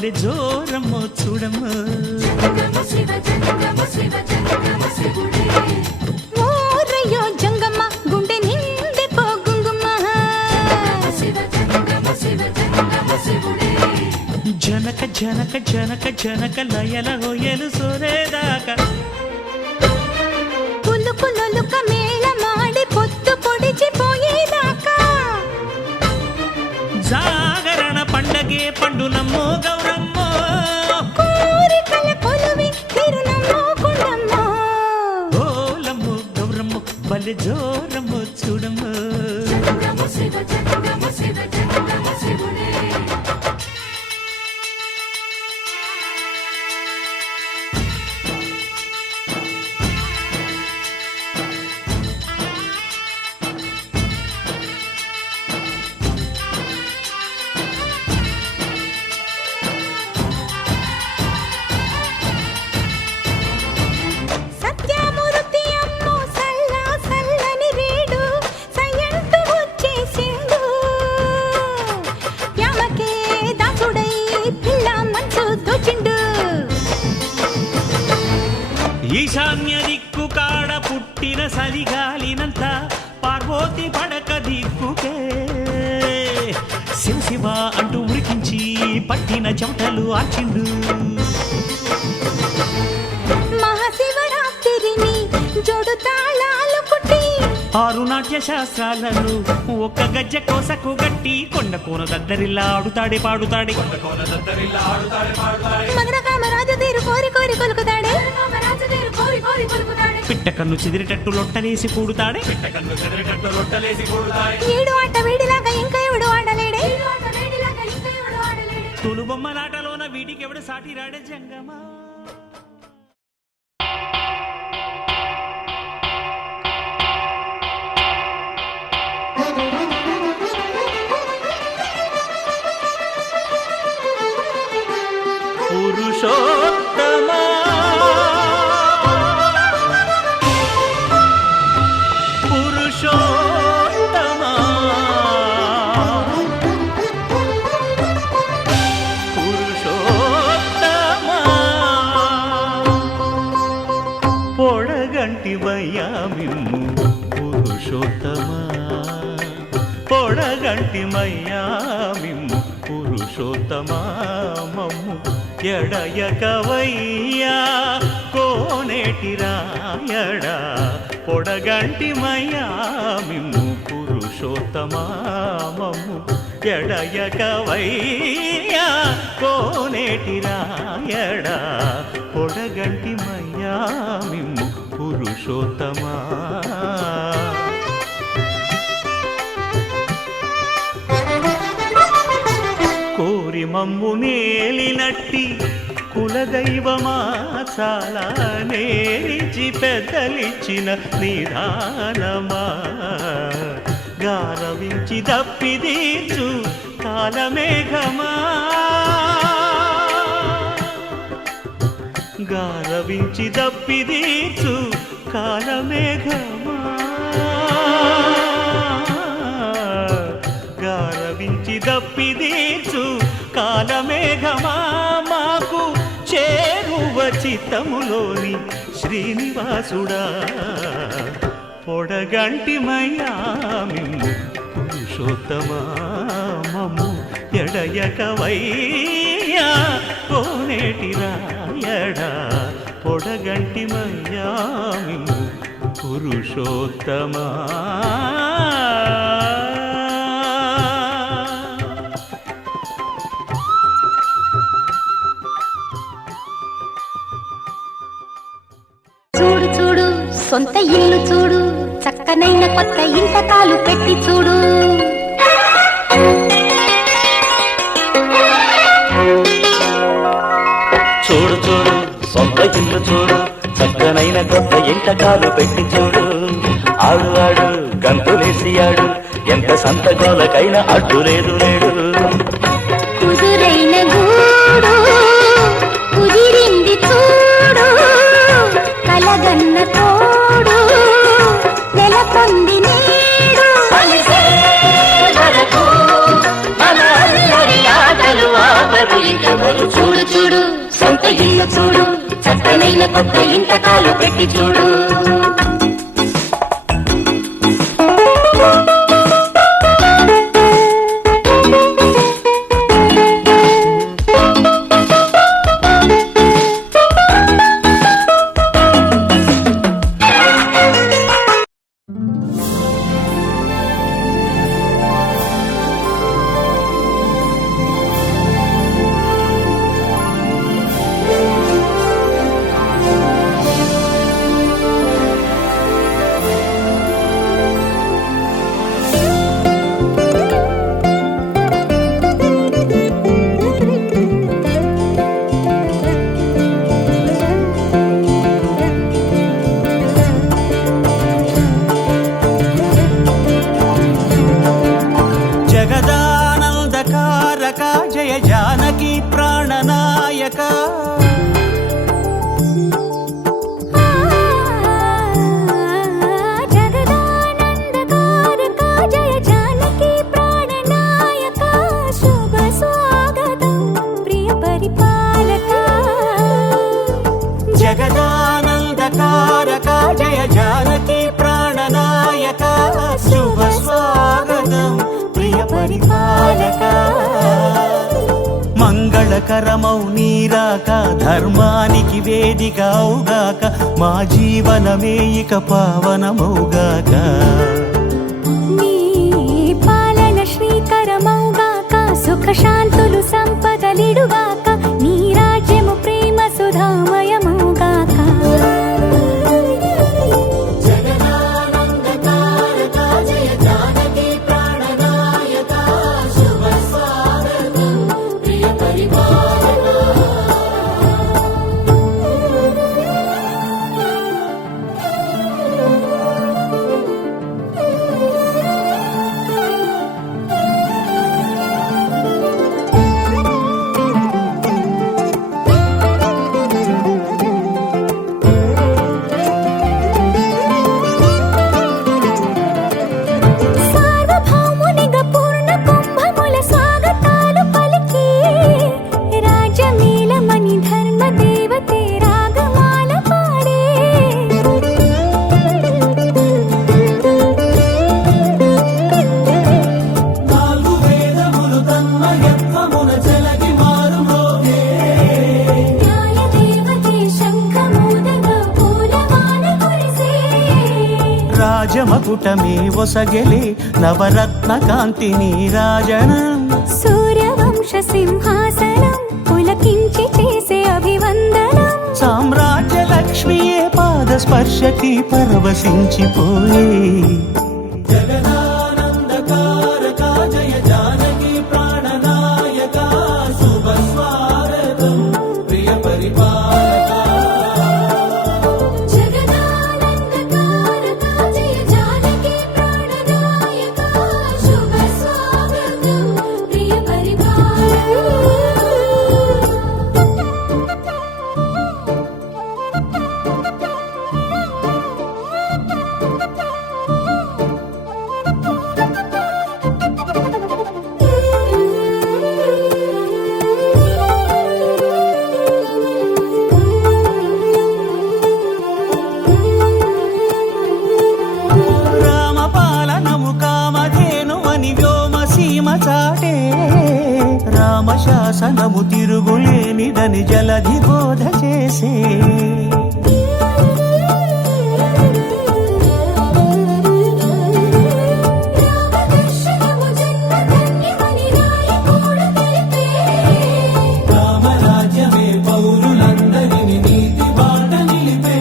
భలే జోరమ్మో చూడమ్మో ఓరయ్యో జంగమ్మ గుండె నిండే పోగుంగుమ్మ జనక జనక జనక జనక లయల హోయలు సోరేదాకా పులుకు లొలుక మేళ మాడి పొత్తు పొడిచిపోయేదాకా జాగరణ పండగే పండునమ్మో గౌరమ్మో కోరికల కొలువి తిరునమ్మో కొండమ్మో ఓలమ్మో గౌరమ్మో భలే జోరమ్మో చూడమ్మో సత్యమూర్తి అమ్మో సల్లా సల్లని రేడు సయంటు వచ్చేసిండు యామకే దాసుడై పిల్ల మనసు దోచిండు ఈశాన్య దిక్కు కాడ పుట్టిన సలిగాలినంత పార్వతి పడక దిక్కుకే శివ శివ అంటూ ఉరికించి పట్టిన చెమటలు ఆచిండు మహాశివరాత్రిని జోడు తాళాలు కుట్టి 6 నాట్య శాస్త్రాలను ఒక్క గజ్జ కోసకు గట్టి కొండ కోన దద్దరిల్లా ఆడుతాడే పాడుతాడే మదన కామరాజు తీరు కోరి కోరి కొలుకుతాడే పిట్ట కన్ను చెదిరేటట్టు లొట్టలేసి కూడుతాడే ఈడు ఆట వీడిలాగా ఇంకా ఎవడు ఆడలేడే తొలు బొమ్మలాటలోన వీడికి ఎవడు సాటి రాడే జంగమా పురుషోత్తమా పురుషోత్తమా పురుషోత్తమా పొడగంటి మయ్యామిమ్ము పురుషోత్తమా పొడగంటి మయ్యామిమ్ము పురుషోత్తమా మమ్ము ఎడయకవయ్యా కోనేటి రాయడా పొడగంటి మయ్యామిమ్ము పురుషోత్తమా మమ్ము ఎడయకవయ్యా కోనేటి రాయడా పొడగంటి మయ్యామిమ్ము పురుషోత్తమా కోరి మమ్ము నేలినట్టి కులదైవమా చాలా నేరిచి పెద్దలిచ్చిన నిదానమా గారవించి దప్పిదీర్చు కాలమేఘమా గారవించి దప్పిదీర్చు కాలమేఘమా గారవించి దప్పిదీర్చు కాలమేఘమా మాకు చేరువ చిత్తములోని శ్రీనివాసుడా పొడగంటి మయ్యామిమ్ము పురుషోత్తమా మమ్ము ఎడయకవయ్యా కోనేటి రాయడా పొడగంటి మయ్యామిమ్ము పురుషోత్తమా చూడు చూడు సొంత ఇల్లు చూడు చక్కనైన కొత్త ఇంతకాలు పెట్టి చూడు చూడు చూడు సొంత ఇల్లు చూడు చక్కనైన కొత్త ఇంటకాలు పెట్టి చూడు ఆడు ఆడు గంతులేసి ఆడు ఎంత సంతకాలకైనా అడ్డు లేదు లేడు కుదురైన గూడు కుదిరింది చూడు కలగన్న తోడు నెలకొంది నేడు మన అల్లరి ఆటలు ఆపరు ఇక కొత్త ఇంట కాలు పెట్టి చూడు. జగదానందకారక జయ జానకి ప్రాణనాయక జగదానందకారక జయ జానకి ప్రాణనాయక శుభ స్వాగతం ప్రియ పరిపాలక. జగదానందకారక జయ జానకి ప్రాణనాయక శుభ స్వాగతం ప్రియ పరిపాలక. మంగళకరమౌ నీరాక ధర్మానికి వేదిక అవుగాక మా జీవనమే ఇక పావనమౌగాక. నీ పాలన శ్రీకరమౌగాక సుఖ శాంతులు సంపదలిడుగాక నీ రాజ్యము ప్రేమ సుధామయమౌగాక. సార్వభౌమునిగా పూర్ణ కుంభముల స్వాగతాలు పలికి రాజమేళమణి ధర్మ దేవతే రాగమాల పాడే. నాలుగు వేదములు తన్మయత్వమున చెలగి మారుమోగే. న్యాయ దేవతే శంఖమూదగా పూలవాన కురిసే. రాజమకుటమే ఒసగెలే నవరత్న కాంతి నీరాజనం. సూర్యవంశ సింహాసనం పులకించి చేసే అభివందనం. సామ్రాజ్య లక్ష్మియే పాద స్పర్శకి పరవశించిపోయే. జగదానందకారక జయ జానకి ప్రాణనాయక శుభ స్వాగతం ప్రియ పరిపాలక. జగదానందకారక జయ జానకి ప్రాణనాయక శుభ స్వాగతం ప్రియ పరిపాలక. రామపాలనము కామధేనువని వ్యోమ సీమ చాటే. రామశాసనము తిరుగులేనిదని జలధి బోధ చేసే. రామదర్శనము జన్మధన్యమని రాయకూడ తెలిపే. రామరాజ్యమే పౌరులందరిని నీతి బాట నిలిపే.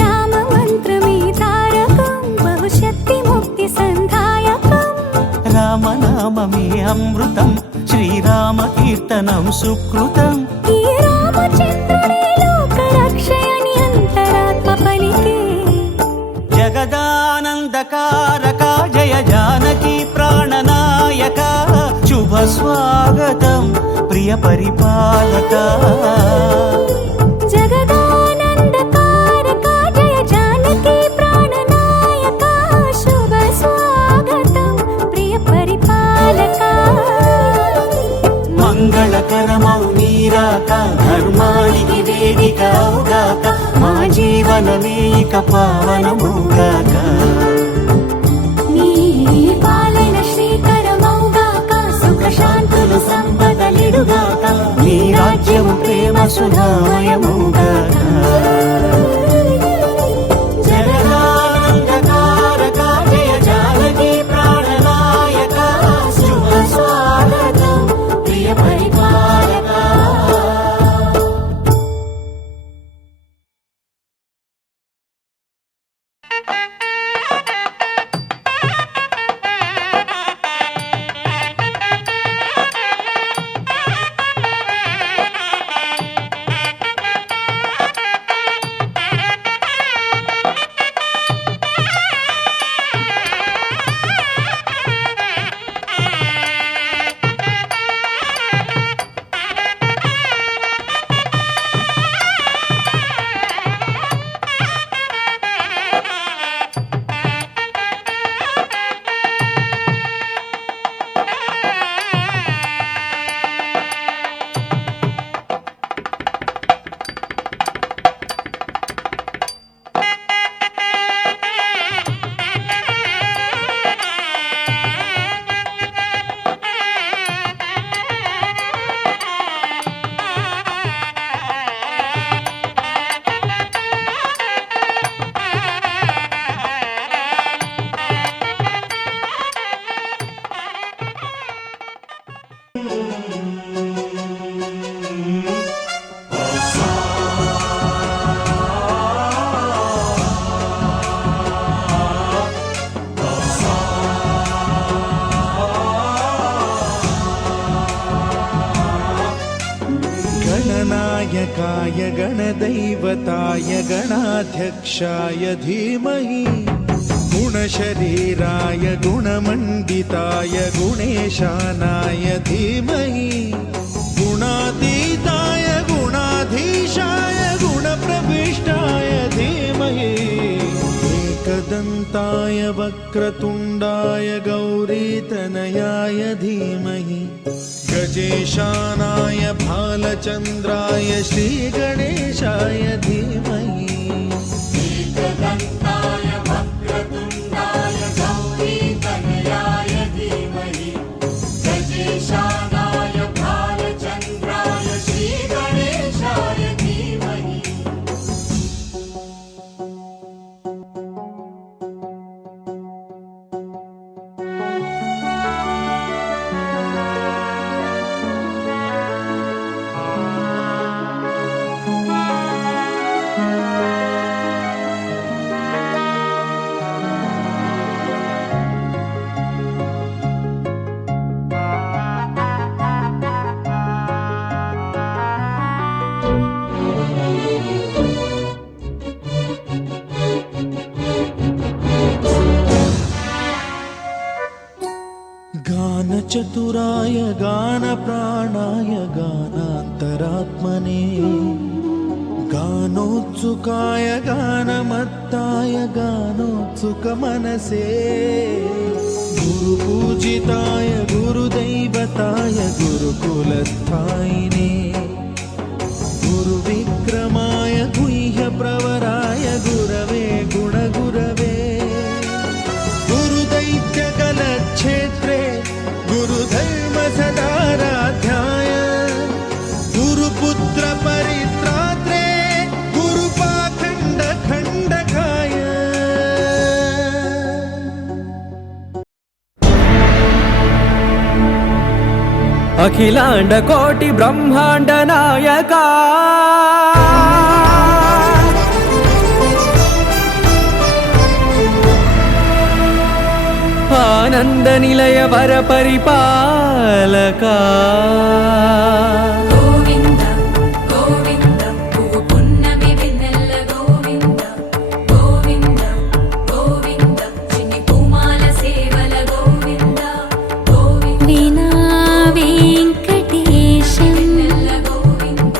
రామమంత్రమే తారకం బహుశక్తి ముక్తి సంధాయకం. రామనామమే అమృతం శ్రీరామ కీర్తనం సుకృతం. ఈ రామచంద్రుడే లోక రక్షయని అంతరాత్మ పలికే. జగదానందకారక జయ జానకి ప్రాణనాయక శుభ స్వాగతం ప్రియ పరిపాలక. జగదానందకారక జయ జానకి ప్రాణనాయక శుభ స్వాగతం ప్రియ పరిపాలక. మంగళకరమౌ నీరాక ధర్మానికి వేదిక అవుగా జీవనమే ఇక పావనముగాక. నీ పాలన శ్రీకరమౌగాక, సుఖ శాంతులు సంపదలిడుగాక, నీ రాజ్యము ప్రేమ సుధామయముగాక. జగదానందకారక జయ జానకి ప్రాణనాయక, శుభ స్వాగతం ప్రియ పరిపాలక. गणनायकाय गणदैवताय गणाध्यक्षाय धीमहि गुणशरीराय गुणमण्डिताय गुणेशानाय धीमहि गुणातीताय गुणाधीशाय गुणप्रविष्टाय धीमहि एकदन्ताय वक्रतुण्डाय गौरीतनयाय धीमहि गजेशानाय भालचन्द्राय श्रीगणेशाय धीमहि एकदन्ताय वक्रतुण्डाय गौरीतनयाय धीमहि गजेशानाय भालचन्द्राय श्रीगणेशाय धीमहि गानचतुराय गानप्राणाय गानान्तरात्मने गानोत्सुकाय गानमत्ताय गानोत्सुकमनसे गुरुपूजिताय गुरुदैवताय गुरुकुलस्थायिने गुरुविक्रमाय गुह्यप्रवराय गुरवे गुणगुरवे गुरुदैत्यकलक्षेत्रे गुरुधर्म सदाराध्याय गुरुपुत्र परित्रात्रे गुरुपाखण्ड खण्डकाय अखिलांड कोटि ब्रह्मांड नायका आनंद निलय वर परिपालका गोविन्द गोविन्द पुन्नमि वेन्नेल्ल गोविन्द गोविन्द गोविन्द चिन्नि कुमाल सेवल गोविन्द गोविन्द वीणा वेङ्कटेशं वेन्नेल्ल गोविन्द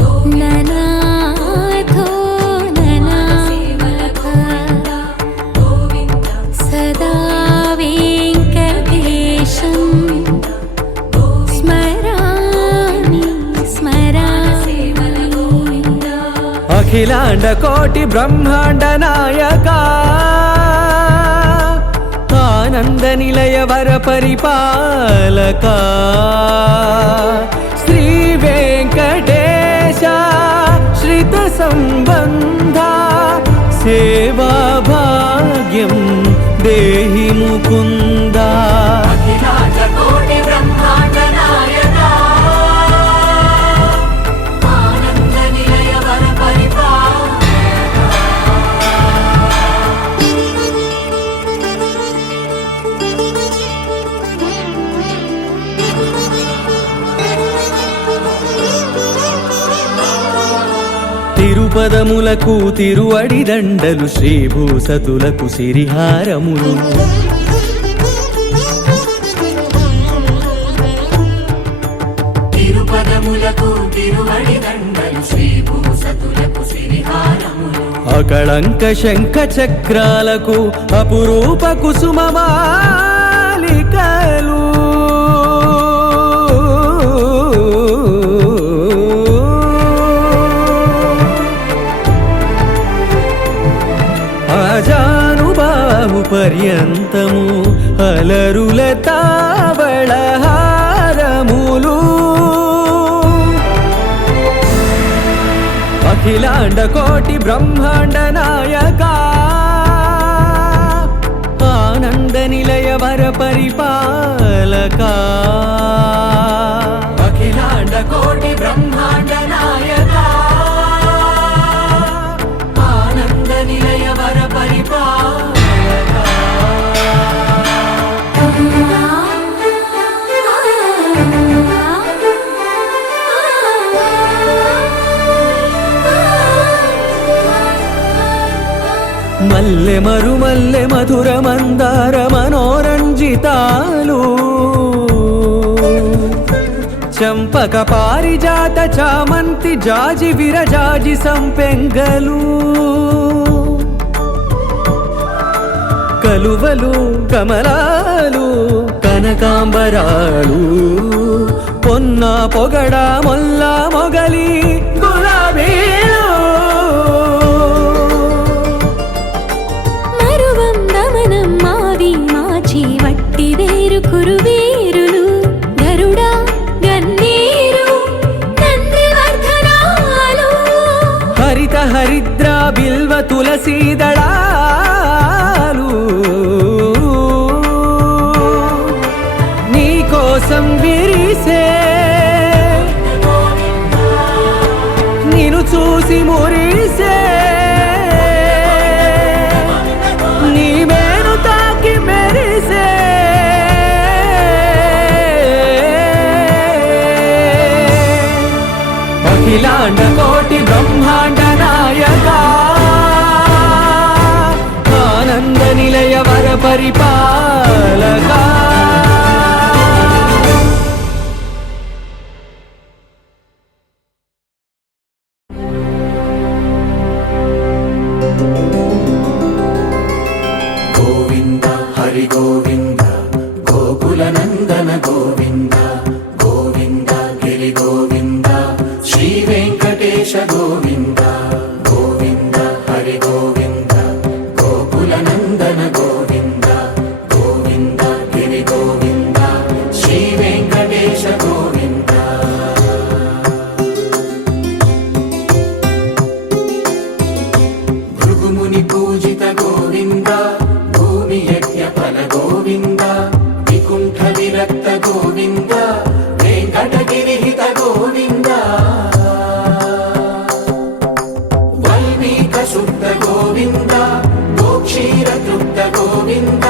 गोविन्द ननाथो सेवल ननाथ गोविन्द सदा वेङ्कटेशं स्मरामि అఖిలాండ కోటి బ్రహ్మాండ నాయక ఆనంద నిలయ వర పరిపాలక శ్రీ వెంకటేశ శ్రిత సంబంధ సేవా భాగ్యం దేహి ముకుంద. అఖిలాండ కోటి బ్రహ్మాండ నాయక ఆనంద నిలయ వర తిరుపదములకు తిరువడి దండలు శ్రీభూసతులకు సిరిహారములు తిరుపదములకు తిరువడి దండలు శ్రీభూసతులకు సిరిహారములు అకళంక శంఖ చక్రాలకు అపురూప కుసుమమాలికలు అజానుబాహు పర్యంతము అలరుల తావళహారములు అఖిలాండ కోటి బ్రహ్మాండ నాయక ఆనంద నిలయ వర పరిపాలక అఖిలాండ కోటి బ్రహ్మాండ నాయక ఆనంద నిలయ వర పరిపాలక. మల్లె మరుమల్లె మధుర మందార మనోరంజితాలు చంపక పారిజాత చామంతి జాజి విరజాజి సంపెంగలు కలువలు కమలాలు కనకాంబరాలు పొన్న పొగడ మొల్ల మొగలి గులాబీలు మరువందమనం మావి మాచి వట్టి వేరు కురువేరులు గరుడ గన్నేరు నందివర్ధనాలు హరిత హరిద్ర బిల్వ తులసీదళాలు నీ కోసం విరిసే నిన్ను చూసి మురిసే నీ మేను తాకి మెరిసే అఖిలాండ కోటి బ్రహ్మాండ నాయక ఆనంద నిలయ వర పరిపాలక గోవింద హరి గోవింద గోకుల నందన గోవింద గోవింద గిరి గోవింద శ్రీ వెంకటేశ గోవింద గోవింద హరి గోవింద గోకుల నందన గోవింద గోవింద గిరి గోవింద శ్రీ వెంకటేశ గోవింద. భృగుముని పూజిత గోవింద భూమి యజ్ఞ ఫల గోవింద వికుంఠ విరక్త గోవింద వెంకటగిరిహిత గోవింద వల్మీక శుద్ధ గోవింద గోక్షీర తృప్త గోవింద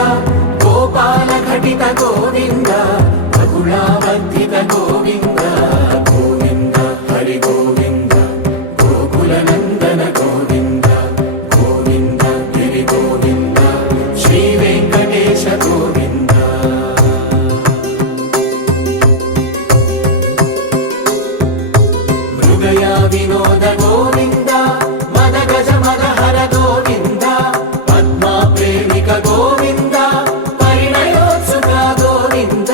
గోపాల ఘటిత గోవింద బహుళావర్ధిత గోవింద గోవింద హరి గోవింద గోకుల నందన గోవింద గోవింద గిరి గోవింద శ్రీ వెంకటేశ గోవింద. మృగయా వినోద గోవింద మద గజ మద హర గోవింద పద్మా ప్రేమిక గోవింద పరిణయోత్సుక గోవింద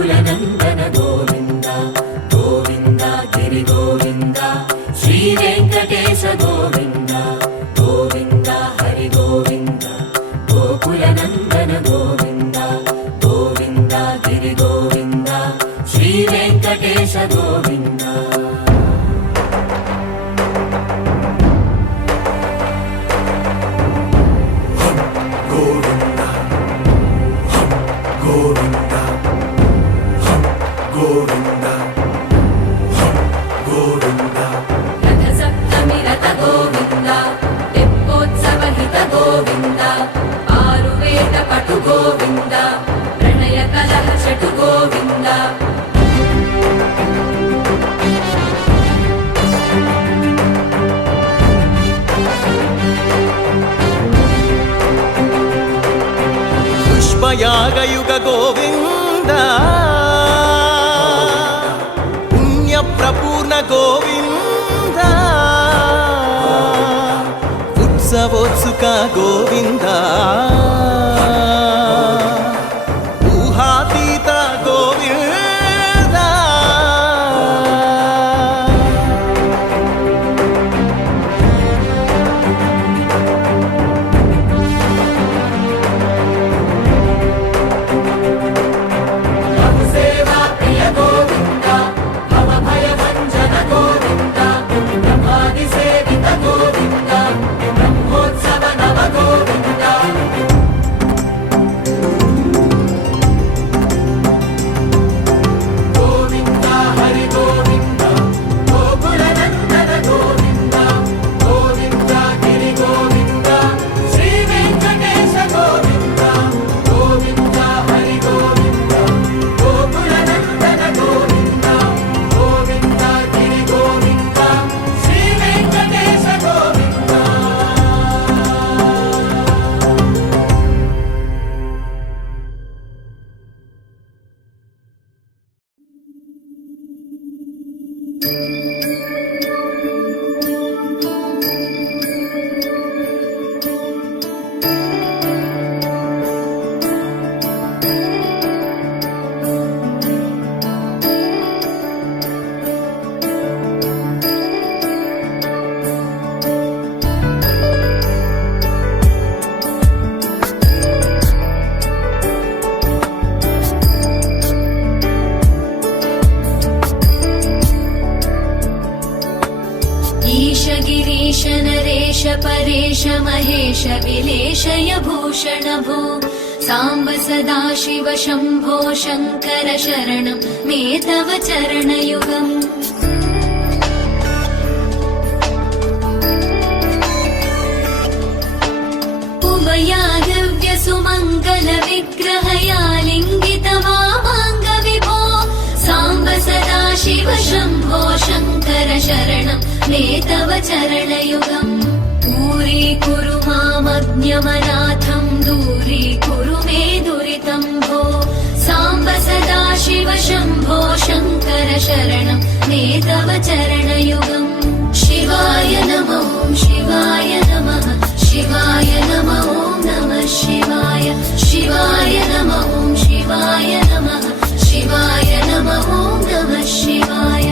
గోకుల నందన గోవింద గోవింద గిరి గోవింద శ్రీ వెంకటేశ గోవింద గోవింద హరి గోవింద గోకుల నందన గోవింద గోవింద గిరి గోవింద శ్రీ వెంకటేశ గోవింద గోవింద గోవింద గోవింద గోవింద రథ సప్తమి రథ గోవింద తెప్పోత్సవ హిత గోవింద ఆరువేద పటు గోవింద ప్రణయ కలహ చటు గోవింద పుష్పయాగయుగ గోవింద పుణ్యప్రపూర్ణ గోవింద ఉత్సవోత్సుక గోవింద ఊహాతీత గోవింద బహుసేవా ప్రియ గోవింద భవ భయ భంజన గోవింద బ్రహ్మాది సేవిత గోవింద బ్రహ్మోత్సవ నవ గోవింద గోవింద హరి గోవింద గోకుల నందన గోవింద గోవింద గిరి గోవింద శ్రీ వెంకటేశ గోవింద గోవింద హరి గోవింద గోకుల నందన గోవింద గోవింద గిరి గోవింద శ్రీ వెంకటేశ గోవింద ईश गिरीश नरेश परेश महेश विलेशय भूषण भो साम्ब सदा शिव शम्भो शङ्कर शरणं मे तव चरणयुगम् उभयादिव्य सुमङ्गल विग्रहया लिङ्गित वामाङ्ग विभो साम्ब सदा शिव शम्भो शङ्कर शरणं मे तव चरणयुगम् दूरीकुरु मामज्ञमनाथं दूरीकुरु मे दुरितं भो साम्ब सदा शिव शम्भो शङ्कर शरणं मे तव चरणयुगम् शिवाय नमो शिवाय नमः शिवाय नमो नमः शिवाय शिवाय नमो शिवाय नमः शिवाय नमो नमः शिवाय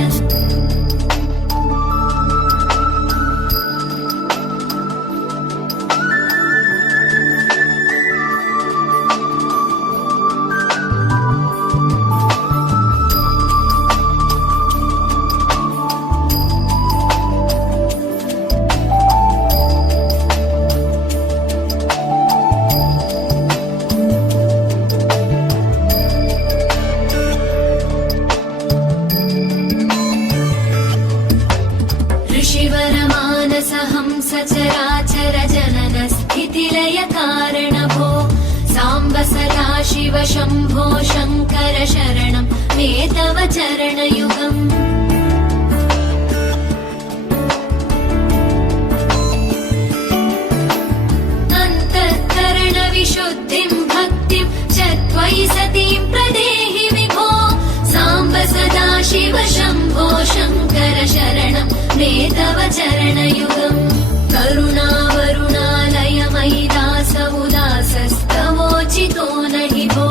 सचराचर जनन स्थितिलय कारण भो साम्ब सदा शिव शम्भो शङ्कर शरणं मे तव चरणयुगम् अन्तःकरण विशुद्धिं भक्तिं च त्वयि सतीं प्रदेहि विभो साम्ब सदा शिव शम्भो शङ्कर शरणं मे तव चरणयुगम् करुणावरुणालयमयि दास उदासस्तवोचितो न हि भो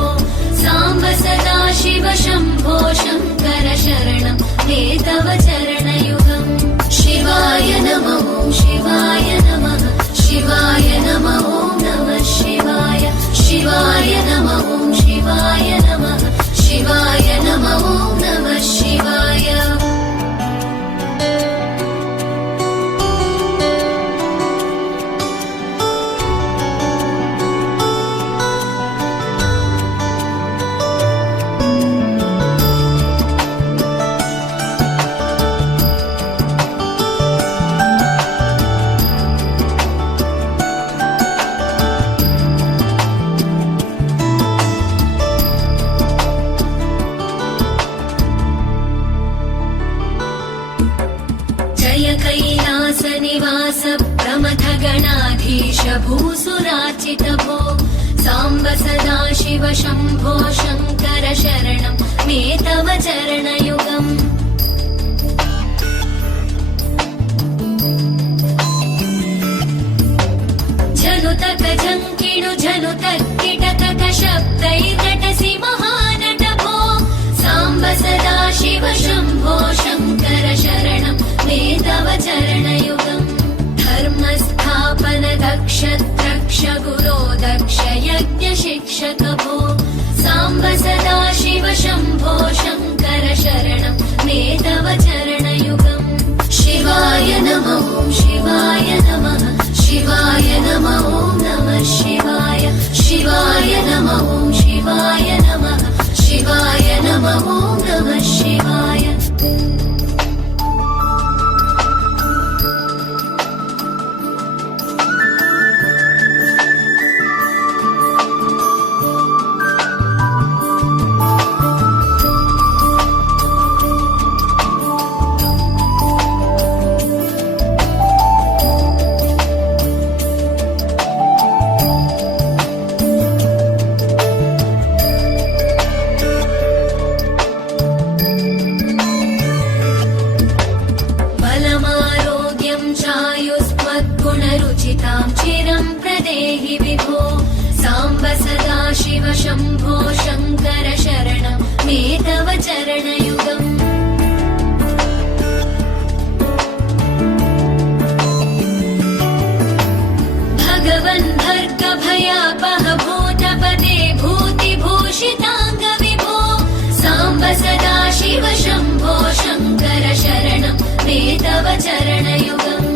साम्ब सदा शिव शिव शम्भो शङ्कर शरणं मे तव चरणयुगम् शिवाय नमः शिवाय नमः शिवाय नमः नमः शिवाय शिवाय नमः शिवाय नमः शिवाय नमः नमः शिवाय कैलासनिवास प्रमथ गणाधीश भूसुरार्चित भो साम्ब सदा शिव शम्भो शङ्कर शरणं मे तव चरणयुगम् झनुतक झङ्किणु झनुतक किटकट शब्दैर्नटसि महानट भो साम्ब सदा शिव शम्भो शङ्कर शरणं मे तव चरणयुगम् धर्मस्थापन दक्ष द्रक्ष गुरो दक्ष यज्ञ शिक्षक भो साम्ब सदा शिव शम्भो शङ्कर शरणं मे तव चरणयुगम् शिवाय नमः शिवाय नमः शिवाय नमः नमः शिवाय शिवाय नमः शिवाय नमः शिवाय नमः नमः शिवाय बलमारोग्यं चिरं प्रदेहि विभो साम्ब सदा शिव शम्भो शङ्कर शरणं मे तव चरणयुगम् भगवन् भर्ग भयापह भूतपदे भूतिभूषिताङ्ग विभो साम्ब सदा शिव शम्भो शङ्कर शरणं मे तव चरणयुगम्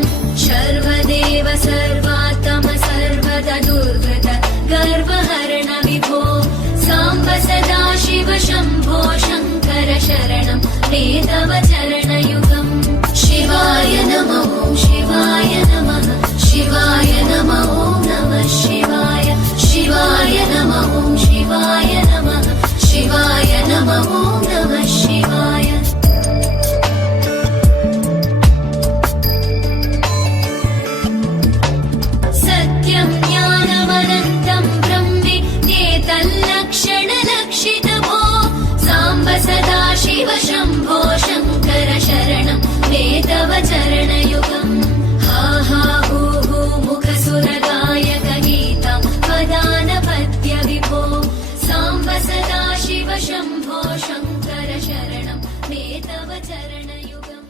सर्वदेव सर्वात्म सर्वद दुर्गत गर्वहरण विभो साम्ब सदा शिव शम्भो शङ्कर शरणं मे तव चरणयुगम् शिवाय नमः शिवाय नमः शिवाय नमः नमः शिवाय शिवाय नमः शिवाय नमः शिवाय नमः नमः शिवाय सत्यं ज्ञानमनन्तं ब्रह्मेतल्लक्षणलक्षित भो साम्ब सदा शिव शम्भो शङ्कर शरणं मे तव चरणयुगम् हा हा हू हू मुखसुरगायक गीतं वदानपद्य विभो साम्ब सदा शिव शम्भो शङ्कर शरणं मे तव चरणयुगम्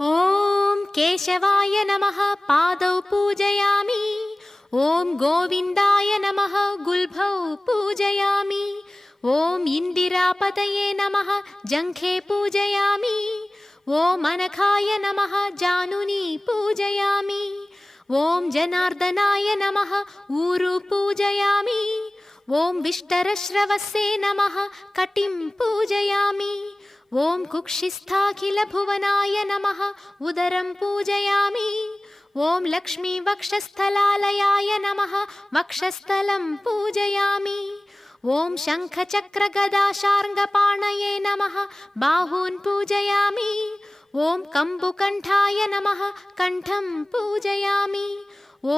ॐ केशवाय नमः पादौ पूजयामि ॐ गोविन्दाय नमः गुल्भौ पूजयामि ॐ इन्दिरापतये नमः जङ्घे पूजयामि ॐ अनखाय नमः जानुनी पूजयामि ॐ जनार्दनाय नमः ऊरु पूजयामि ॐ विष्टरश्रवस्ये नमः कटिं पूजयामि ॐ कुक्षिस्थाखिलभुवनाय नमः उदरं पूजयामि ॐ लक्ष्मीवक्षस्थलालयाय नमः वक्षस्थलं पूजयामि ॐ शङ्खचक्रगदाशार्ङ्गपाणये नमः बाहून् पूजयामि ॐ कम्बुकण्ठाय नमः कण्ठं पूजयामि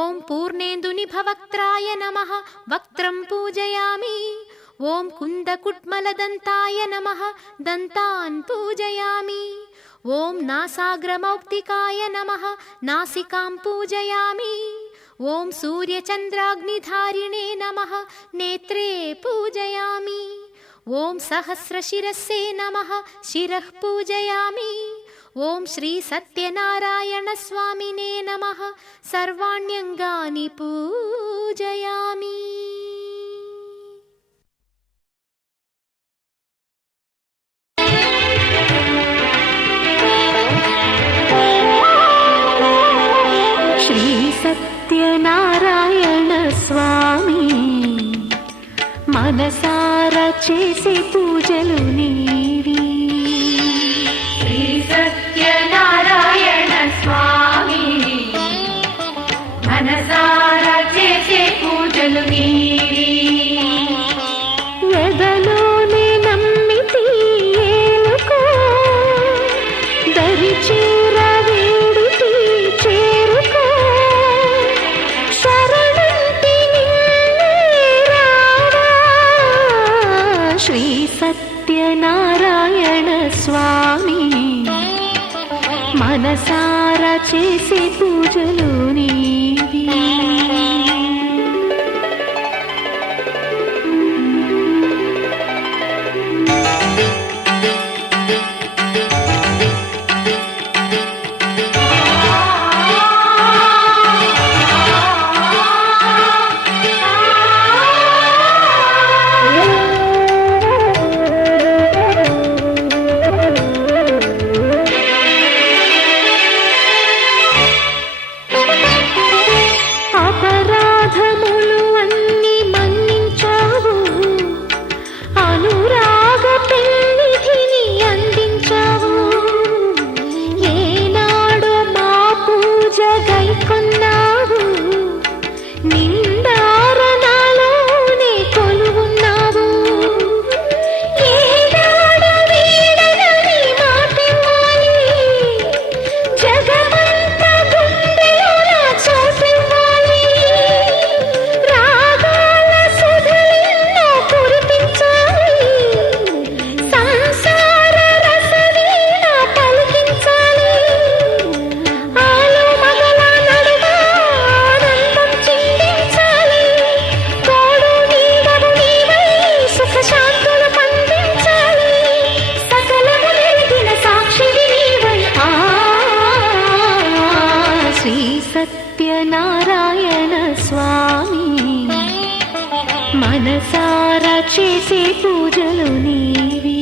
ॐ पूर्णेन्दुनिभवक्त्राय नमः वक्त्रं पूजयामि ॐ कुन्दकुड्मलदन्ताय नमः दन्तान् पूजयामि ॐ नासाग्रमौक्तिकाय नमः नासिकां पूजयामि ఓం సూర్యచంద్రాగ్నిధారిణే నమః నేత్రే పూజయామి. ఓం సహస్రశిరస్సే నమః శిరః పూజయామి. ఓం శ్రీ సత్యనారాయణ స్వామినే నమః సర్వాణ్యంగాని పూజయామి. శ్రీ సత్యనారాయణ స్వామి మనసారా చేసే పూజలు నీవి. శ్రీ సత్యనారాయణ స్వామి మనసారా చేసే పూజలు నీవి. ఎదలోనే నమ్మితి ఏలుకో దరి చేర వేడితి చేరుకో శరణంటి నిన్నే రావా. శ్రీ సత్యనారాయణ స్వామి మనసారా చేసే పూజలు నీవి. అపరాధములు అన్ని మన్నించావు, అనురాగ పెన్నిధిని అందించావు. ఏనాడు మా పూజ గైకొన్నావు, నిండారణలోనే కొలువున్నావు. ఏనాడు వీడనని మాటివ్వాలి, జగమంత గుండెలోన చోటివ్వాలి. రాగాల సుధలెన్నో కురిపించాలి, సంసార రసవీణ పలికించాలి. ఆలు మగల నడుమ ఆనందం చిందించాలి. తోడు నీడవు నీవై సుఖ శాంతులు పండించాలి. సకలము నెరిగిన సాక్షివి నీవై శ్రీ సత్యనారాయణ స్వామి మనసారా చేసే పూజలు నీవి.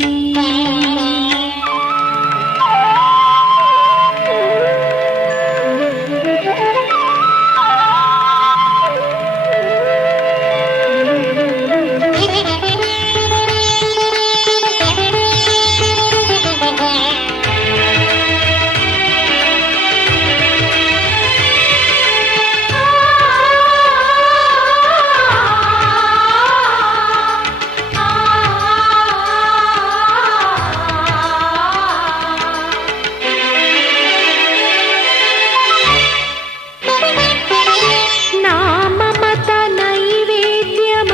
నా మమత నైవేద్యమన్నానయ్యా,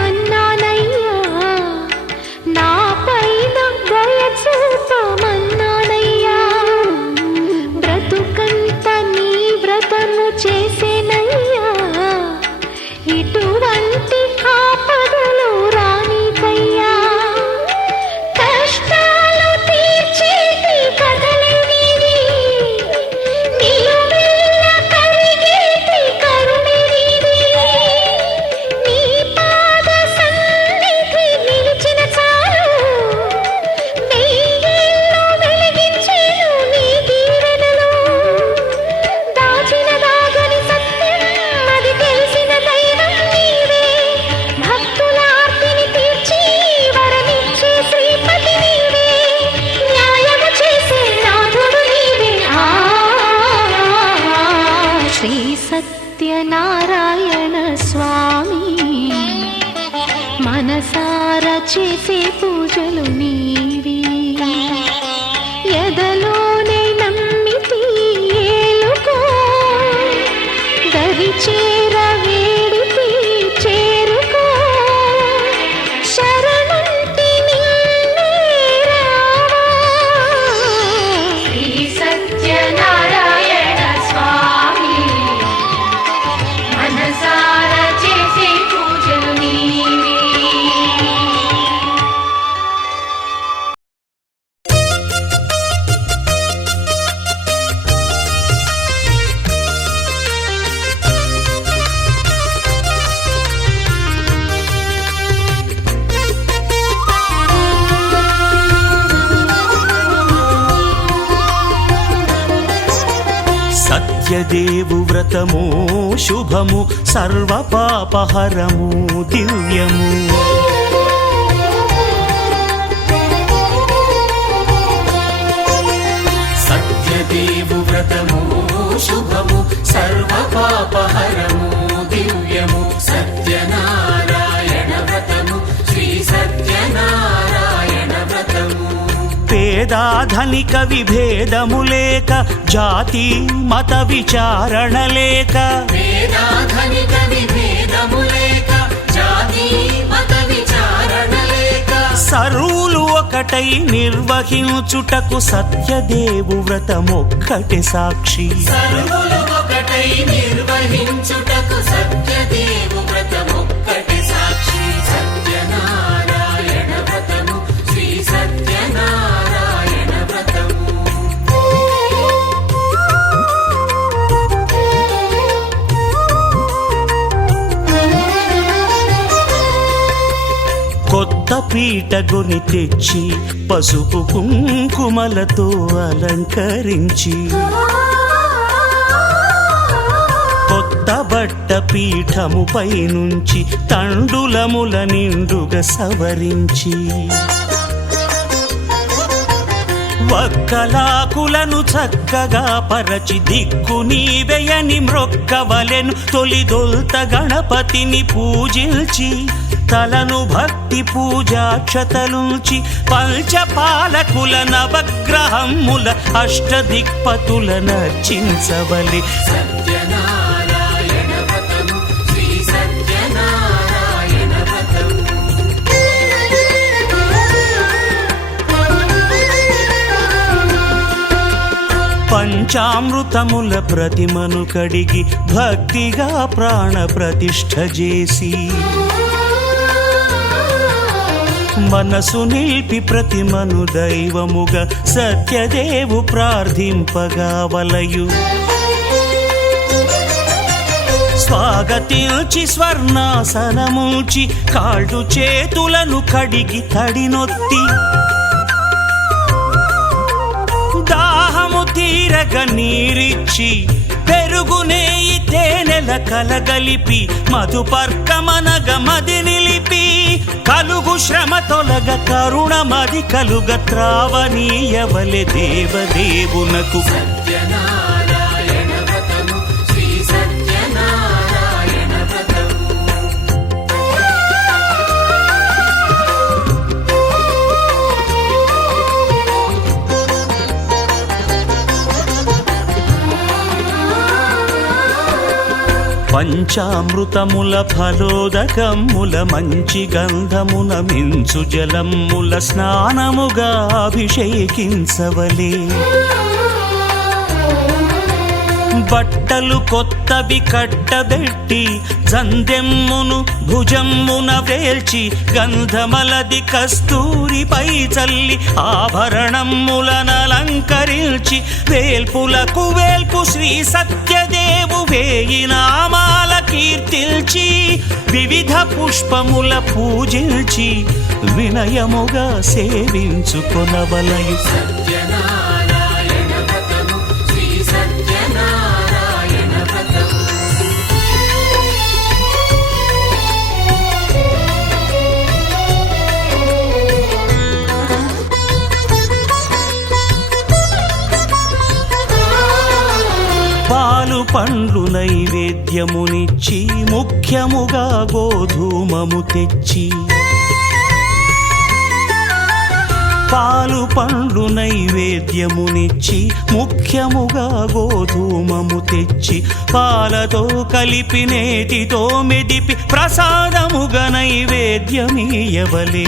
నా పైన దయ చూపమన్నానయ్యా. బ్రతుకంత నీ వ్రతము చేసేనయ్యా, ఇటువంటి ఆపదలు రానికయ్యా. కష్టాలు తీర్చేటి కథలే నీవి, నిలువెల్ల కరిగేటి కరుణే నీవి. నీ పాద సన్నిధి నిలిచిన చాలు, వెయ్యేళ్ళు వెలిగించేను నీ దీవెనలు. దాచిన దాగని సత్యం అది తెలిసిన దైవం నీవే. భక్తుల ఆర్తిని తీర్చి వరమిచ్చే శ్రీపతి నీవే. న్యాయము చేసే నాథుడు నీవే. శ్రీ సత్యనారాయణ స్వామి మనసారా చేసే పూజలు నీవి. ఎదలోనే నమ్మితి ఏలుకో దరి చేర వేడితి చేరుకో శరణంటి నిన్నే రావా. శ్రీ సత్యనారాయణ స్వామి మనస సత్యదేవు వ్రతము శుభము సర్వ పాపహరము దివ్యము. సత్యదేవు వ్రతము శుభము సర్వ పాపహరము దివ్యము. సత్యనారాయణ వ్రతము శ్రీ సత్యనారాయణ వ్రతము. పేదాధనిక విభేదము లేక జాతి మత విచారణ లేక వేదాధనిక విభేదము లేక జాతి మత విచారణ లేక సర్వులు ఒకటై నిర్వహించుటకు సత్యదేవు వ్రతమొక్కటి సాక్షి. సర్వులు ఒకటై నిర్వహించుటకు సత్యదేవు వ్రతమొక్కటి సాక్షి. సత్యనారాయణ వ్రతము శ్రీ సత్యనారాయణ వ్రతము. కొత్త పీటగుని తెచ్చి పసుపు కుంకుమలతో అలంకరించి కొత్త బట్ట పీఠముపై నుంచి తండులముల నిండుగా సవరించి వక్కలాకులను చక్కగా పరచి దిక్కు నీవెయని మ్రొక్కవలెను. తొలిదొల్త గణపతిని పూజించి తలను భక్తి పూజాక్షతలుంచి పంచపాలకుల నవగ్రహముల అష్టదిక్పతుల నర్చించవలె. సత్యనారాయణ వ్రతము శ్రీ సత్యనారాయణ వ్రతము. పంచామృతముల ప్రతిమను కడిగి భక్తిగా ప్రాణ ప్రతిష్ఠ చేసి మనసు నిలిపి ప్రతిమను దైవముగా సత్యదేవు ప్రార్థింపగా వలయు. స్వాగతించి స్వర్ణాసనముంచి కాళ్ళు చేతులను కడిగి తడినొత్తి దాహము తీరగ నీరిచ్చి పెరుగు నెయ్యి తేనెల కలగలిపి మధుపర్కమనగ మది నిలిపి కలుగు శ్రమ తొలగ కరుణ మది కలుగ త్రావనీయవలె దేవదేవునకు. సత్యనారాయణ వ్రతము శ్రీ సత్యనారాయణ వ్రతము. పంచామృతముల ఫలోదకముల మంచి గంధమున మించు జలముల స్నానముగా అభిషేకించవలే. బట్టలు కొత్తవి కట్టబెట్టి జందెమ్మును భుజమ్మున వేల్చి గంధమలది కస్తూరిపై చల్లి ఆభరణములనలంకరించి వేల్పులకు వేల్పు శ్రీ సత్యదేవు వేయి నామాల కీర్తిల్చి వివిధ పుష్పముల పూజించి వినయముగా సేవించుకొనవలయు. సత్యనారాయణ వ్రతము శ్రీ సత్యనారాయణ వ్రతము. పాలు పండ్లు నైవేద్యమునిచ్చి ముఖ్యముగా గోధూమము తెచ్చి పాలు పండ్లు నైవేద్యమునిచ్చి ముఖ్యముగా గోధూమము తెచ్చి పాలతో కలిపి నేతితో మెదిపి ప్రసాదముగా నైవేద్యమీయవలే.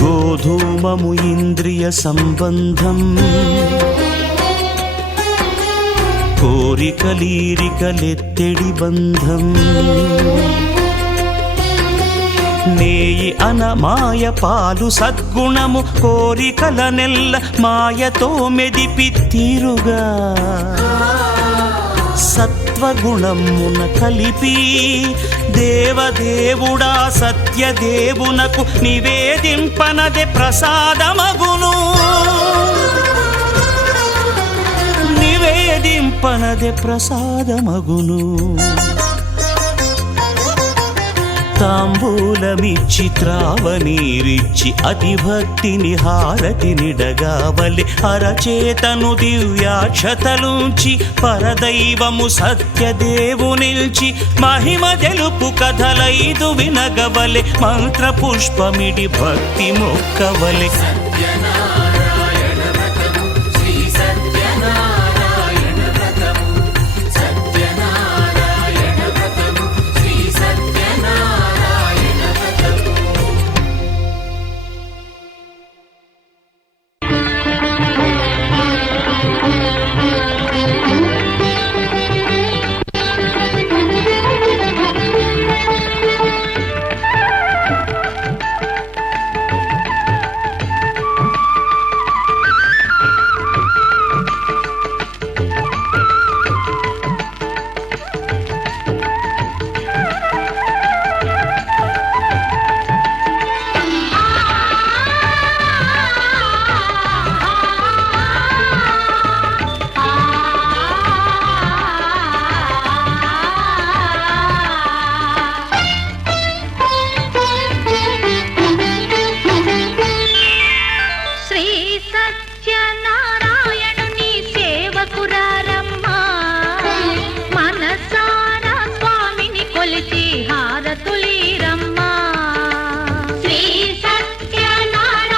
గోధూమము ఇంద్రియ సంబంధం కోరికలీరికలెత్తెడి బంధం. నేయి అనమాయ పాలు సద్గుణము కోరికల నెల్ల మాయతో మెదిపి తీరుగా సత్వ సత్వగుణమున కలిపి దేవదేవుడా సత్యదేవునకు నివేదింపనదే ప్రసాదమగును. నివేదింపనదే ప్రసాదమగును. తాంబూలమిచ్చి త్రావనీరిచ్చి అతిభక్తిని హారతినిడగావలి అరచేతను దివ్యాక్షతలుంచి పరదైవము సత్యదేవునిల్చి మహిమ తెలుపు కథలైదు వినగవలె మంత్ర పుష్పమిడి భక్తి మొక్కవలె. సత్యనారాయణ వ్రతము శ్రీ సత్యనారాయణ వ్రతము సత్యనారాయణ వ్రతము శ్రీ సత్యనారాయణ వ్రతము. శ్రీ సత్యనారాయణుని సేవకురారమ్మా మనసారా స్వామిని కొలిచి హారతులీరమ్మా. శ్రీ సత్యనారాయణుని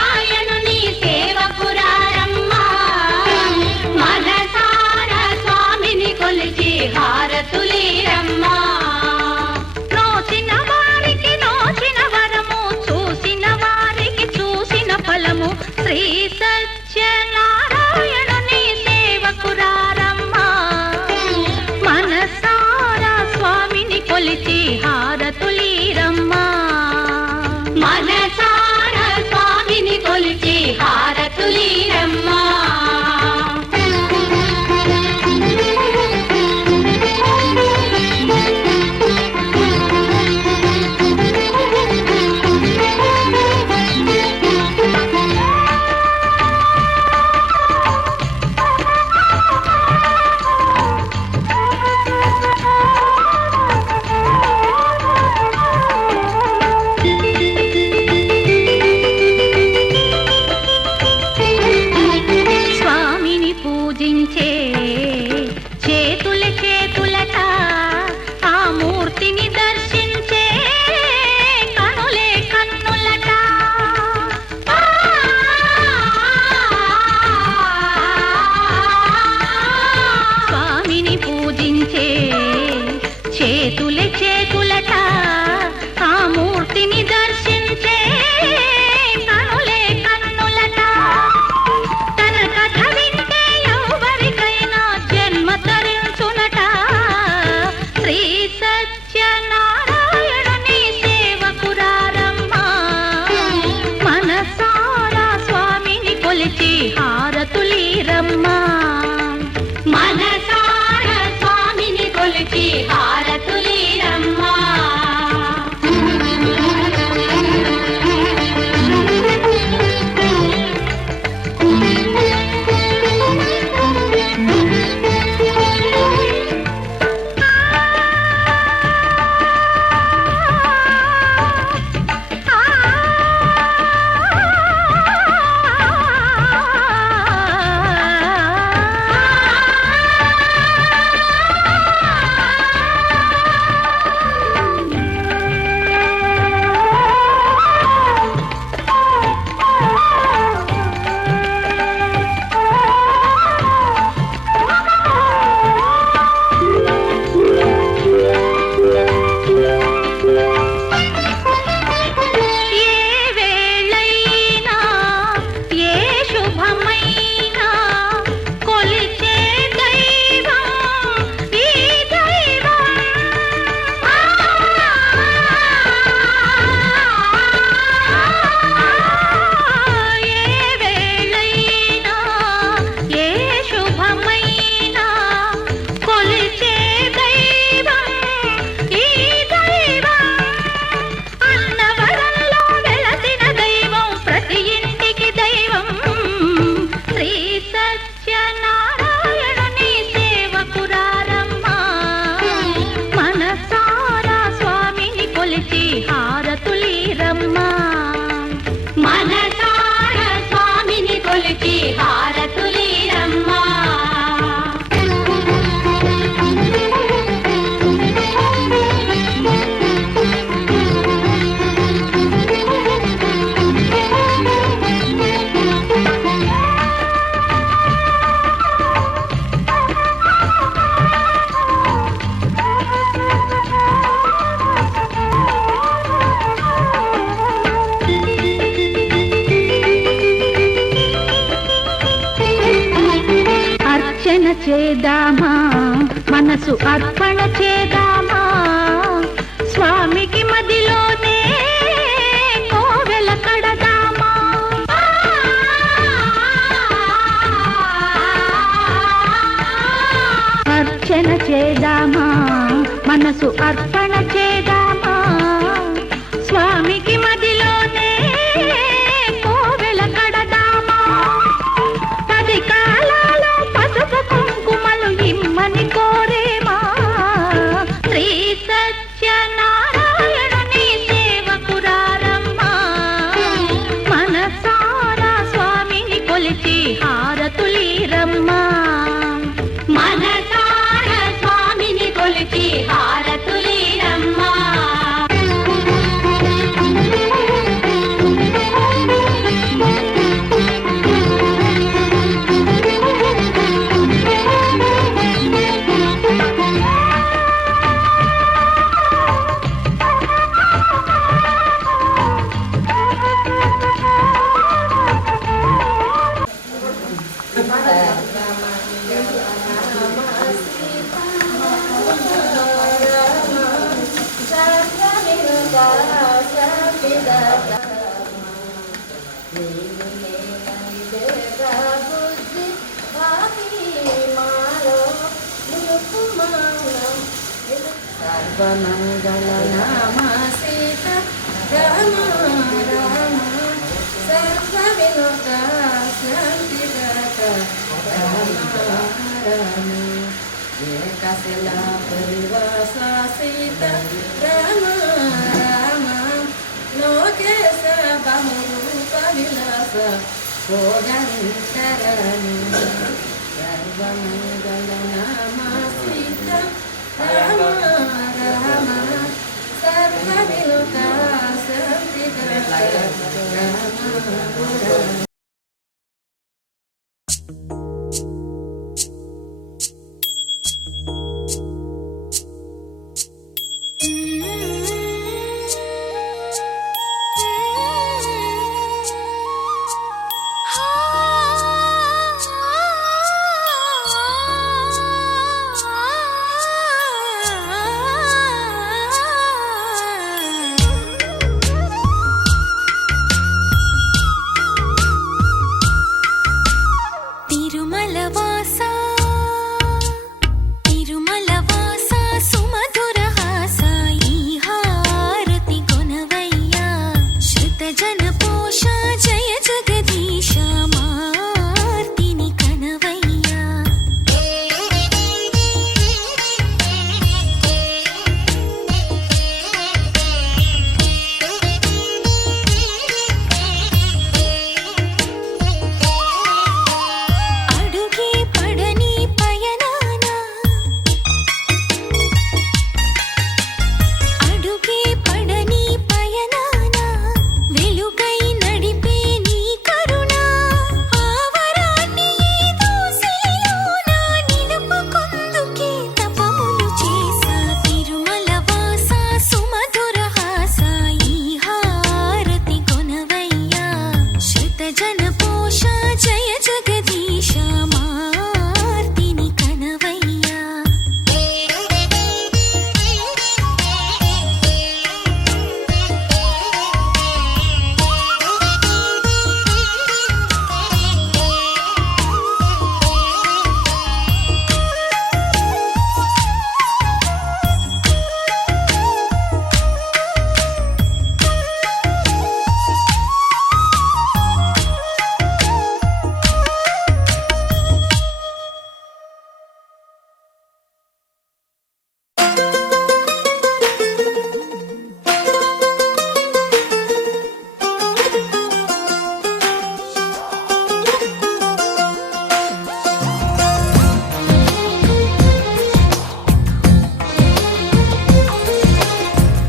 సేవకురారమ్మా మనసారా స్వామిని కొలిచి హారతులీరమ్మా. నోచిన వారికి నోచిన వరము చూసిన వారికి చూసిన ఫలము శ్రీ సత్యనారాయణుని సేవకురారమ్మా మనసారా స్వామిని కొలిచి హారతులీరమ్మా. మనసారా స్వామిని కొలిచి హారతులీరమ్మా. చేదామా మనసు అర్పణ చేదామా స్వామికి మదిలోనే కోవెల కడదామా అర్చన చేదామా మనసు అర్పణ చేదామా స్వామికి మదిలోనే కోవెల కడదామా 10 కాలాలో పసుపు కుంకుమలు ఇమ్మని కోరేమా శ్రీ సత్యనారాయణుని సేవకురారమ్మా మనసారా స్వామిని కొలిచి హారతులీరమ్మా మనసారా స్వామిని కొలిచి హారతులీరమ్మా సర్వమంగళ నామ సీత రామ రామ సర్వ వినుత శాంతిదాత రామ రామ ఏకశిలా పరివాస సీత రామ రామ లోకేశ బహురూప విలాస కోదంకరణి సర్వమంగళ నామ సీత రామ రామ సర్వ వినుత శాంతిదాత రామ రామ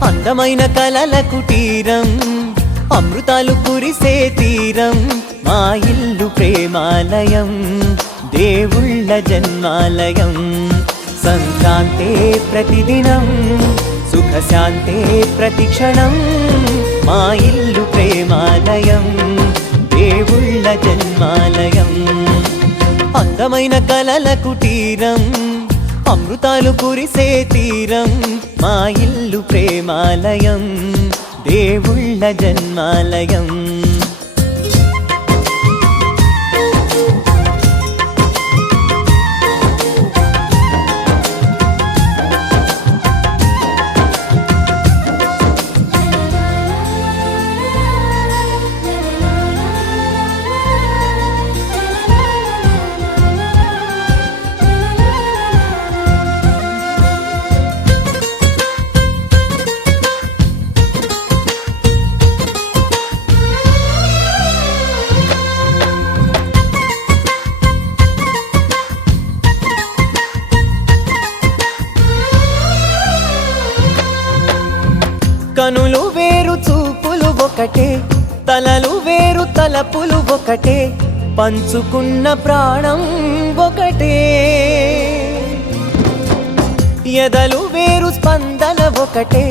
అందమైన కలల కుటీరం అమృతాలు కురిసే తీరం మా ఇల్లు ప్రేమాలయం దేవుళ్ళ జన్మాలయం సంక్రాంతే ప్రతిదినం సుఖశాంతే ప్రతిక్షణం మా ఇల్లు ప్రేమాలయం దేవుళ్ళ జన్మాలయం అందమైన కలల కుటీరం అమృతాలు కురిసే తీరం మా ఇల్లు ప్రేమాలయం దేవుళ్ళ జన్మాలయం కనులు వేరు చూపులు ఒకటే తలలు వేరు తలపులు ఒకటే పంచుకున్న ప్రాణం ఒకటే ఎదలు వేరు స్పందన ఒకటే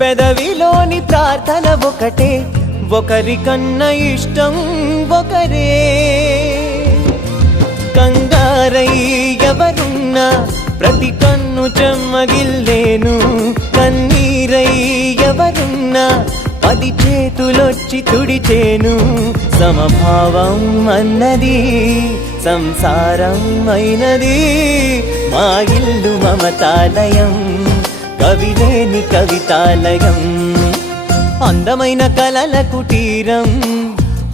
పెదవిలోని ప్రార్థన ఒకటే ఒకరికన్నా ఇష్టం ఒకరే కంగారై ఎవరున్నా ప్రతి కన్ను చెమ్మగిల్లేను కన్నీరై ఎవరున్నా 10 చేతులొచ్చి తుడిచేను సమభావం అన్నది సంసారం అయినది మా ఇల్లు మమతాలయం కవిలేని కవితాలయం అందమైన కలల కుటీరం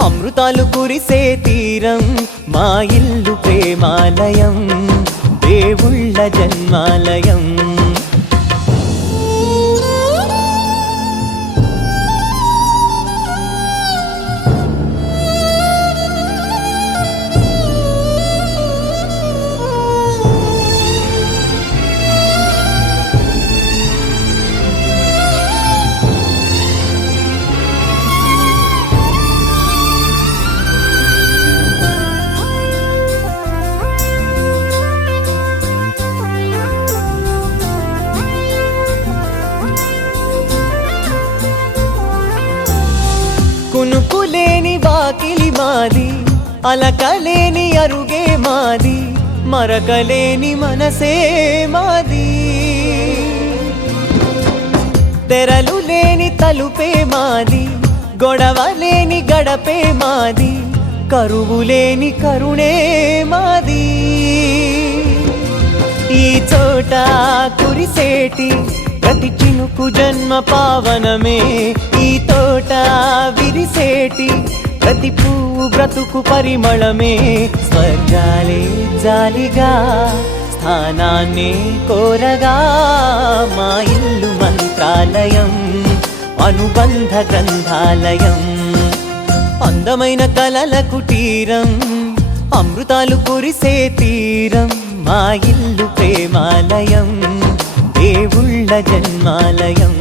అమృతాలు కురిసే తీరం మా ఇల్లు ప్రేమాలయం దేవుళ్ళ జన్మాలయం కునుకులేని వాకిలి మాది అలకలేని అరుగే మాది మరకలేని మనసే మాది తెరలు లేని తలుపే మాది గొడవ లేని గడపే మాది కరువు లేని కరుణే మాది ఈ చోట కురిసేటి ప్రతి చినుకు జన్మ పావనమే ఈ తోట విరిసేటి ప్రతి పువ్వు బ్రతుకు పరిమళమే స్వర్గాలే జాలిగా స్థానాన్ని కోరగా మా ఇల్లు మంత్రాలయం అనుబంధ గ్రంథాలయం అందమైన కలల కుటీరం అమృతాలు కురిసే తీరం మా ఇల్లు ప్రేమాలయం దేవుళ్ళ జన్మాలయం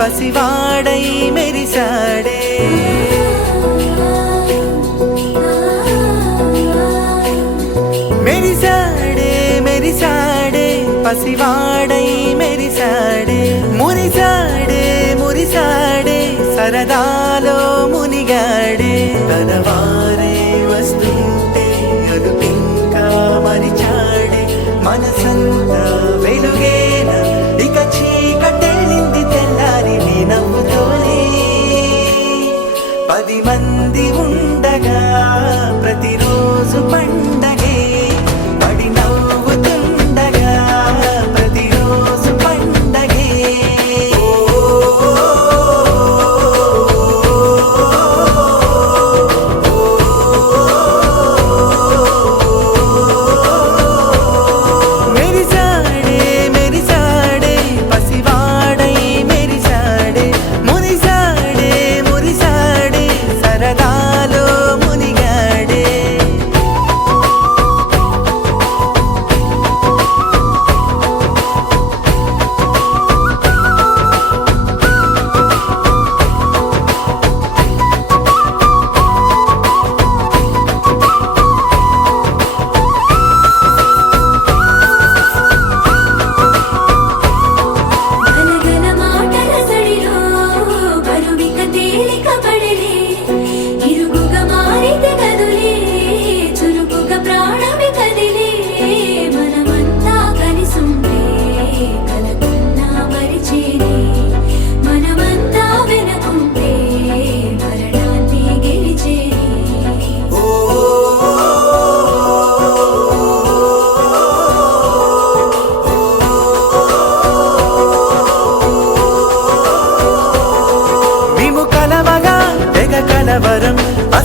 పసివాడై మెరిసాడే మెరిసాడే మెరిసాడే పసివాడై మెరిసాడే మురిసాడే మురిసాడే సరదాలో మునిగాడే తనవారే వస్తుంటే అదుపింకా మరిచాడే మనసంతా వెలుగేన ఇక చీకటెళ్ళింది తెల్లారి నీ నవ్వుతోనే 10 మంది ఉండగా ప్రతిరోజు పండగే పడి నవ్వుతుండగా ప్రతిరోజు పండగే మెరిసాడే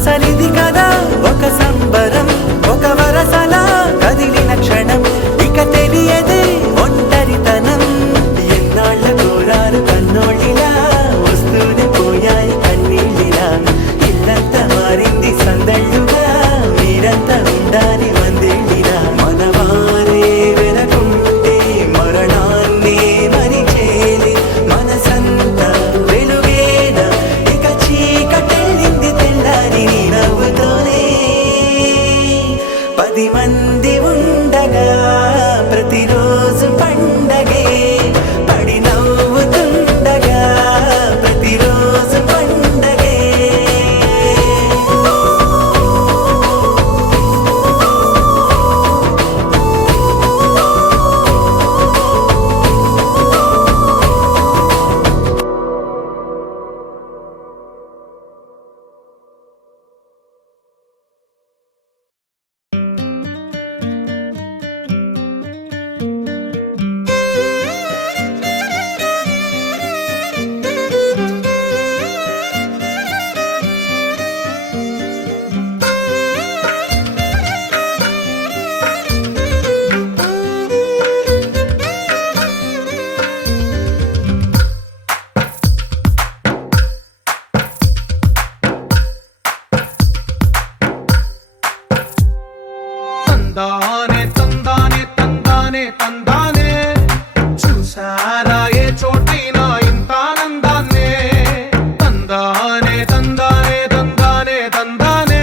అసలిది కదా ఒక సంబరం, ఒక వరసలా కదిలిన క్షణం, ఇక తెలియదే ఒంటరితనం. ఎన్నాళ్ళ కోరారు కన్నోళ్ళిలా, వస్తూనే పోయాయి కన్నీళ్ళిలా. ఇల్లంతా మారింది సందళ్ళుగా, మీరంతా ఉండాలి వందేళ్ళిలా. మనవారే వెనకుంటే మరణాన్నే మరిచేలి, మనసంతా వెలుగేన ఇక చీకటెళ్ళింది తెల్లారి నీ నవ్వుతోనే. 10 మంది ఉండగా ప్రతిరోజు పండగే, పడి నవ్వుతుండగా ప్రతిరోజు పండగే. తందానే తందానే తందానే తందానే, చూసారా ఏ చోటైనా ఇంత ఆనందాన్నే. తందానే తందానే తందానే తందానే,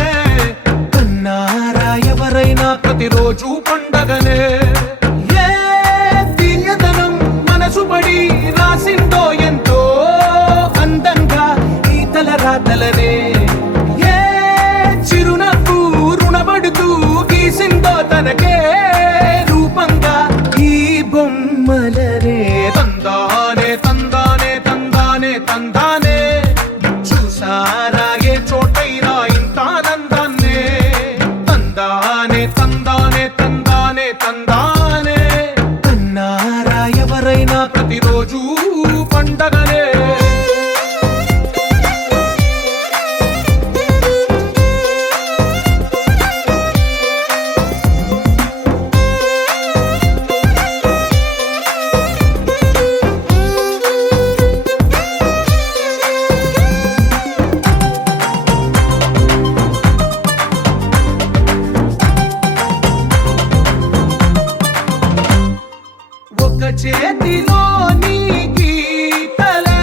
కన్నారా ఎవరైనా ప్రతిరోజు పండగనే. ఏ తీయదనం మనసు పడి రాసిందో ఎంతో అందంగా ఈ తలరాతలనే. ఏ చిరునవ్వు రుణపడుతూ గీసిందో తనకే రూపంగా ఈ బొమ్మలనే. తందానే తందానే తందానే తందానే, చూసారా ఏ చోటైనా ఇంత ఆనందాన్నే. తందానే తందానే తందానే తందానే, కన్నారా ఎవరైనా ప్రతిరోజు పండగనే. ఒక చేతిలో నీ గీతలే,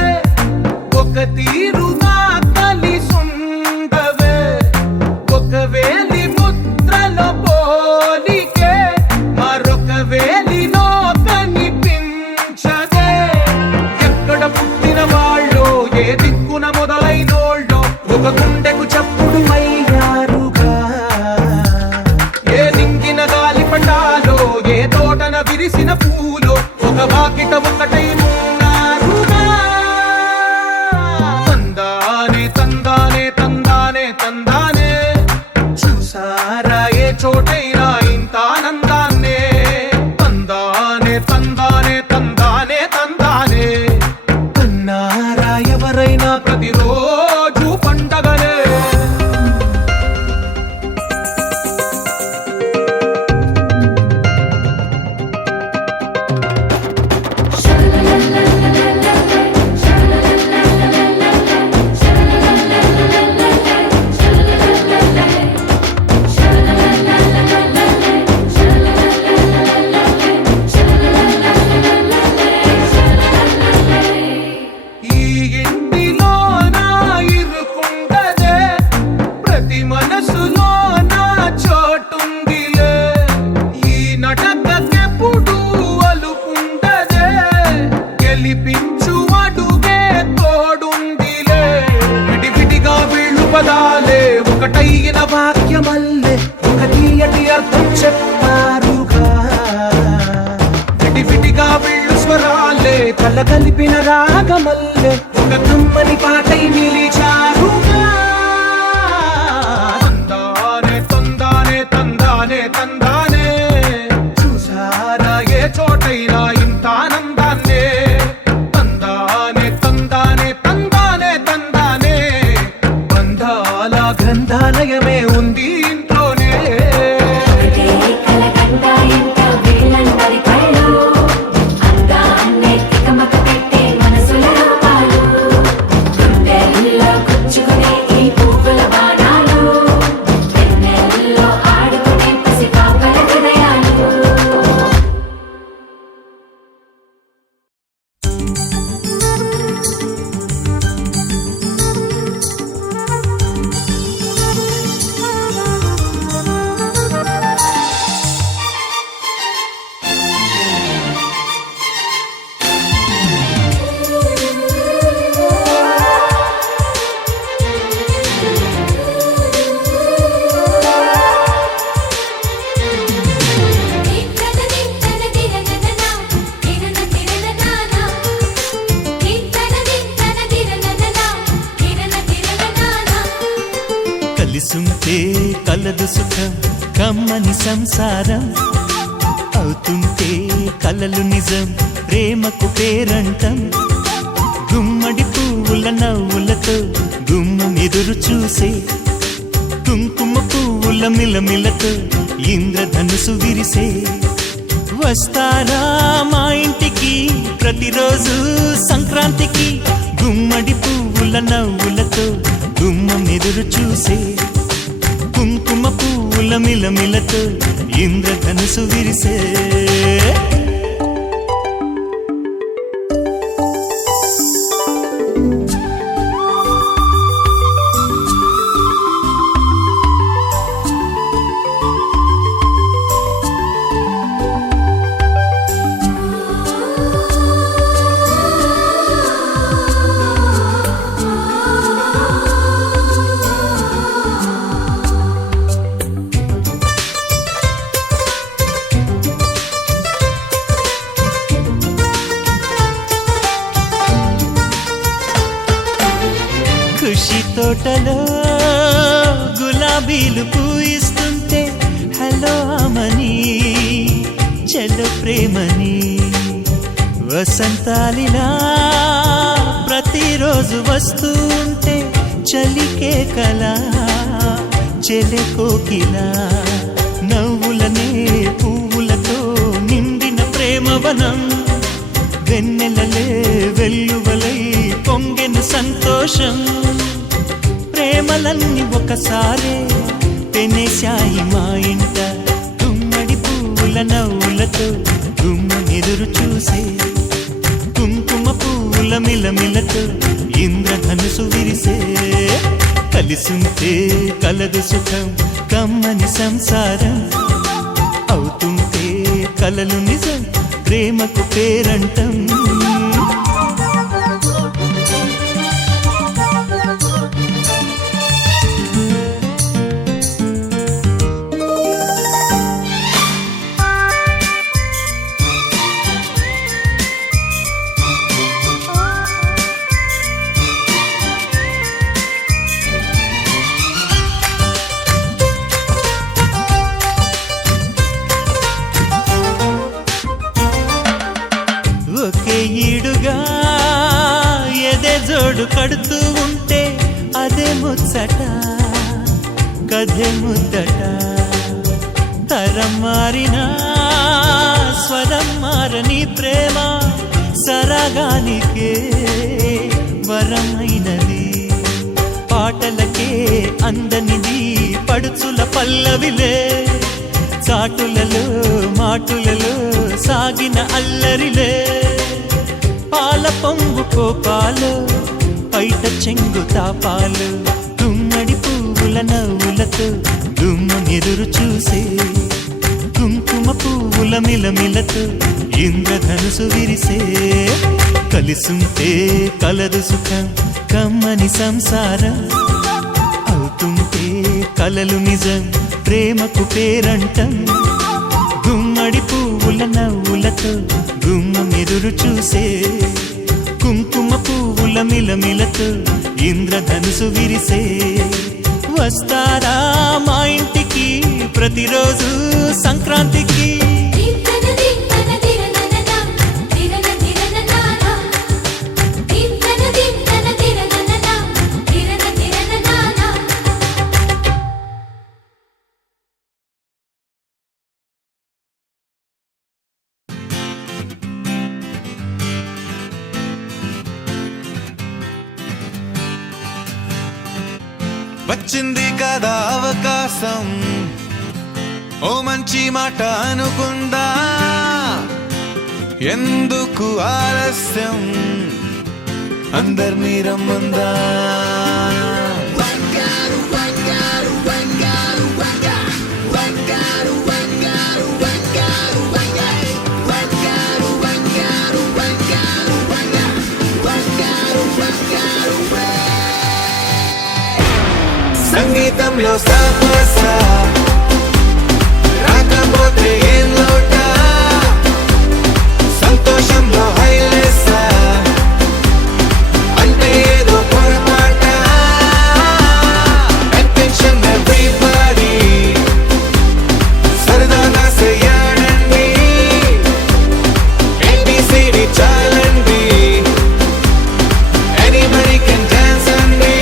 ఒక తీరుగా కలిసుండవే. ఒక వేలి ముద్రలో పోలికే మరొక వేలిలో కనిపించదే. ఎక్కడ పుట్టిన వాళ్ళో, ఏ దిక్కున మొదలైనోళ్ళో, ఒక గుండెకు చప్పుడు అయ్యారుగా. ఏ నింగిన గాలి పండాలో, ఏ తోటన విరిసిన పూలో, ఒక వాకిట ఒకటై ఉన్నారుగా. తందానే తందానే తందానే తందానే, చూసారా ఏ చోటైనా ఇంత ఆనందాన్నే. తందానే తందానే తందానే తందానే, కన్నారా ఎవరైనా ప్రతిరోజు పండగనే. ఈ ఇంటిలో నా ఇరుకుండదే, ప్రతి మనసులో నా చోటుందిలే. ఈ నటకెప్పుడు అలుకుండదే, గెలిపించు అడుగే తోడుందిలే. విడివిడిగా వీళ్ళు పదాలే ఒకటైన వాక్యమల్లే, ఒక తీయటి అర్థం చెప్పారుగా. విడివిడిగా వీళ్ళు స్వరాలే కలగలిపిన రాగమల్లే, ఒక కమ్మని పాటై నిలిచారుగా. తందానే తందానే తందానే తందానే, చూసారా ఏ చోటైనా ఇంత ఆనందాన్నే. తందానే తందానే తందానే తందానే, బంధాల గ్రంథాల గుచ్చుకునే ఈ పువ్వుల బాణాలు వెన్నెల్లో ఆడుకునే పసిపాపల హృదయాలు కలిసుంటే కలదు సుఖం కమ్మని సంసారం అవుతుంటే కలలు నిజం ప్రేమకు పేరంటం గుమ్మడి పువ్వుల నవ్వులతో గుమ్మం ఎదురు చూసే కుంకుమ పువ్వుల మిలమిలతో ఇంద్రధనుసు విరిసే వస్తారా మా ఇంటికి ప్రతిరోజు సంక్రాంతికి గుమ్మడి పువ్వుల నవ్వులతో గుమ్మం ఎదురు చూసే కుంకుమ పువ్వుల మిలమిలతో ఇంద్రధనుసు విరిసే ఖుషి తోటలో గులాబీలు పూయిస్తుంటే హలో అమని చెల్లు ప్రేమని వసంతాలిలా ప్రతిరోజు వస్తూ ఉంటే చలికే కలా చెలె కోకిలా నవ్వులనే పువ్వులతో నిండిన ప్రేమవనం వెన్నెలలే వెల్లువలై పొంగెను సంతోషం ప్రేమలన్నీ ఒకసారే పెనేశాయి మా ఇంట గుమ్మడి పువ్వుల నవ్వులతో గుమ్మెదురు చూసే కుంకుమ పువ్వుల మిలమిలతో ఇంద్రధనుసు విరిసే కలిసుంటే కలదు సుఖం కమ్మని సంసారం అవుతుంటే కలలు నిజం ప్రేమకు పేరంటం ఒకే ఈడుగా ఎదే జోడు కడుతూ ఉంటే అదే ముచ్చట కథే ముద్దట తరం మారినా స్వరం మారని ప్రేమ సరగానికే వరమైనది పాటలకే అందనిది పడుచుల పల్లవిలే చాటులలో మాటులలో సాగిన అల్లరిలే పాల పొంగు కోపాలు పైట చెంగు తాపాలు గుమ్మడి పువ్వుల నవ్వులతో గుమ్మెదురు చూసే కుంకుమ పువ్వుల మిలమిలతో ఇంద్రధనుసు విరిసే కలిసుంటే కలదు సుఖం కమ్మని సంసారం అవుతుంటే కలలు నిజం ప్రేమకు పేరంటం గుమ్మడి పువ్వుల నవ్వులతో గుమ్మెదురు చూసే కుంకుమ పువ్వుల మిలమిలతో ఇంద్రధనుసు విరిసే వస్తారా మా ఇంటికి ప్రతిరోజు సంక్రాంతికి వచ్చింది కదా అవకాశం, ఓ మంచి మాట అనుకుందా, ఎందుకు ఆలస్యం, అందర్నీ రమ్మందా. సంగీతంలో సమస్య రాకపోతే ఏం లోట, సంతోషంలో హైలేస అంటే ఏదో పొరపాట. అటెన్షన్ ఎవ్రీబడీ సరదాగా చెయ్యాడండి, ABCD చాలండి, ఎనీబడీ కెన్ డాన్స్ అండి.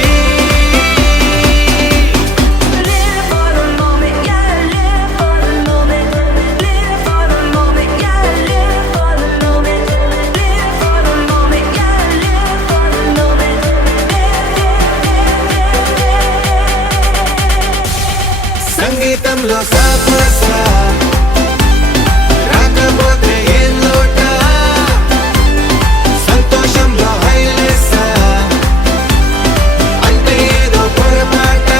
సంగీతంలో సమస్య రాకపోతే ఏం లోట, సంతోషంలో హైలేస అంటే ఏదో పొరపాట.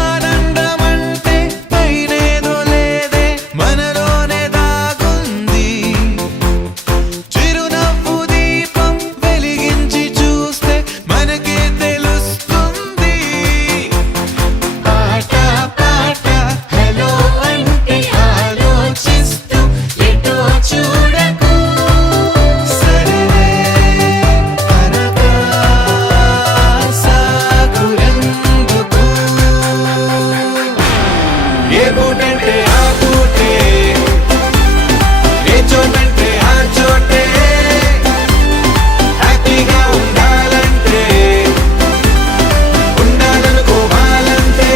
ఆనందమంటే పైనేదో లేదే, మనలోనే దాగుంది, చిరునవ్వు దీపం వెలిగించి చూస్తే మనకే తెలుస్తుంది. పాట పాట హలో అంటే ఆలోచిస్తూ ఎటో చూడకు, సరే అనగా సాగురెందుకు. ఏ పూటంటే ఆ పూటే, ఏ చోటంటే ఆ చోటే, హ్యాపీగా ఉండాలంటే ఉండాలనుకోవాలంటే.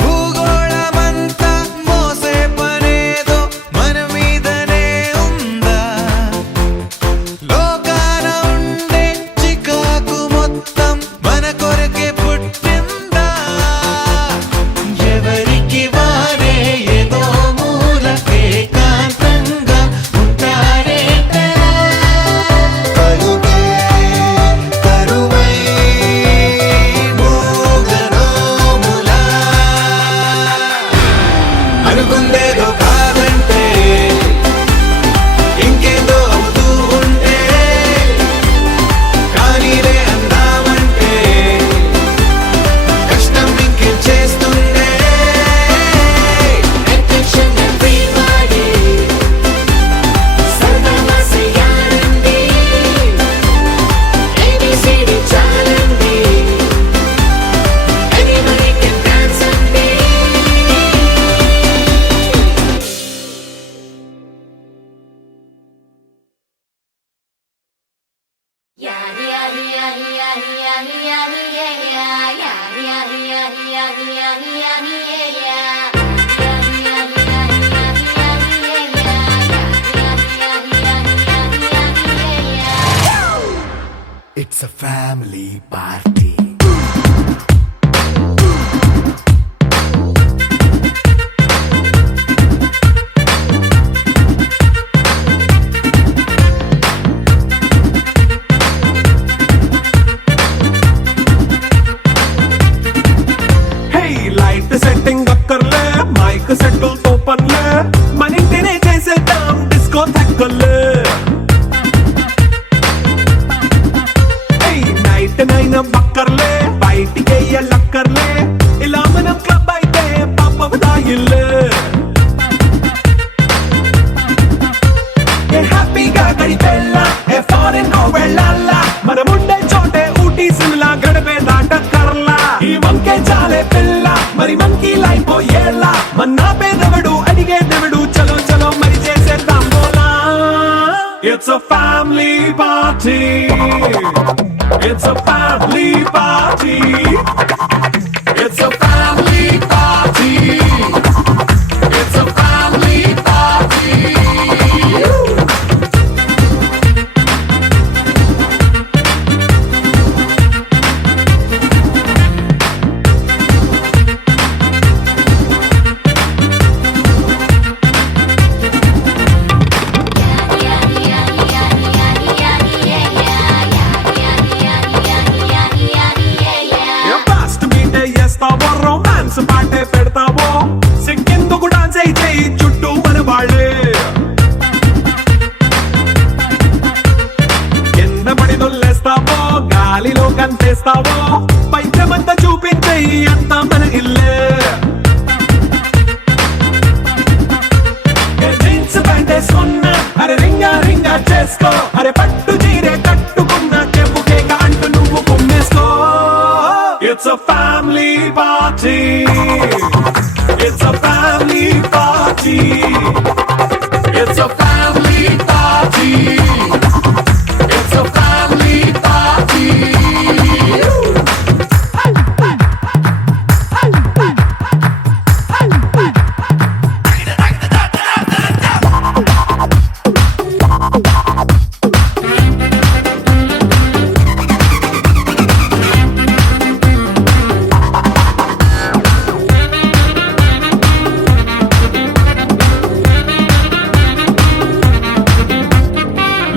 భూగోళమంతా మోసే పనేదో మన మీదనే ఉందా, లోకాన ఉండే చికాకు మొత్తం మన కొరకే పుట్టిందా. ఎవరికి వారే ఏదో మూలకే కాంతంగా ఉంటారేటరా, పలుకే కరువై మూగనోములా. అనుకుందేదో కాదంటే ఇంకేదో అవుతూ ఉంటే, కానీలే అందామంటే కష్టం ఇంకేం చేస్తుండే. Attention everybody, సరదాగా చెయ్యాలండి, ABCD చాలండి, anybody can dance అండి. It's a family party. Hey light setting అక్కర్లే, మైక్ సెట్టుల్ తో పనిలే, మన ఇంటినే చేసేద్దాం డిస్కో థెక్కలే. నైట్ నైన్ బక్కర్లే, బయటికే చెయ్యలక్కర్లే ఇలా మనం క్లబ్ అయితే పాపవదా ఇల్లు ఏ హ్యాపీగా గడిపెళ్ళ ఏ ఫారెన్ కో వెళ్ళాల మనముండే చోటే ఊటీ సిమ్లా గడిపే దాటక్కర్లా ఈ వంకే చాలే పిల్ల మరి మంకీ లైఫ్ ఏళ్ళ మన్నా పేదవడు అడిగే దేవుడు చలో చలో మరి చేసేద్దాం బోలా It's a family party. It's a family party. It's a family party. It's a family party. Fast బీటే చేస్తావో రొమాన్స్ పాటే పెడతావో సిగ్గెందుకు డాన్స్ అయి చేయి చుట్టూ మన వాళ్ళే కింద పడి దొల్లేస్తావో గాలిలో కంతేస్తావో పైద్యమంతా చూపించేయి అంతా మన ఇల్లే జీన్స్ ప్యాంటేసుకున్నా అరే రింగా రింగా చేసుకో అరే పట్టు చీరే కట్టుకున్నా చెప్పు కేక అంటూ నువ్వు కుమ్మేసుకో It's a family party. It's a family party. It's a family party. It's a family party.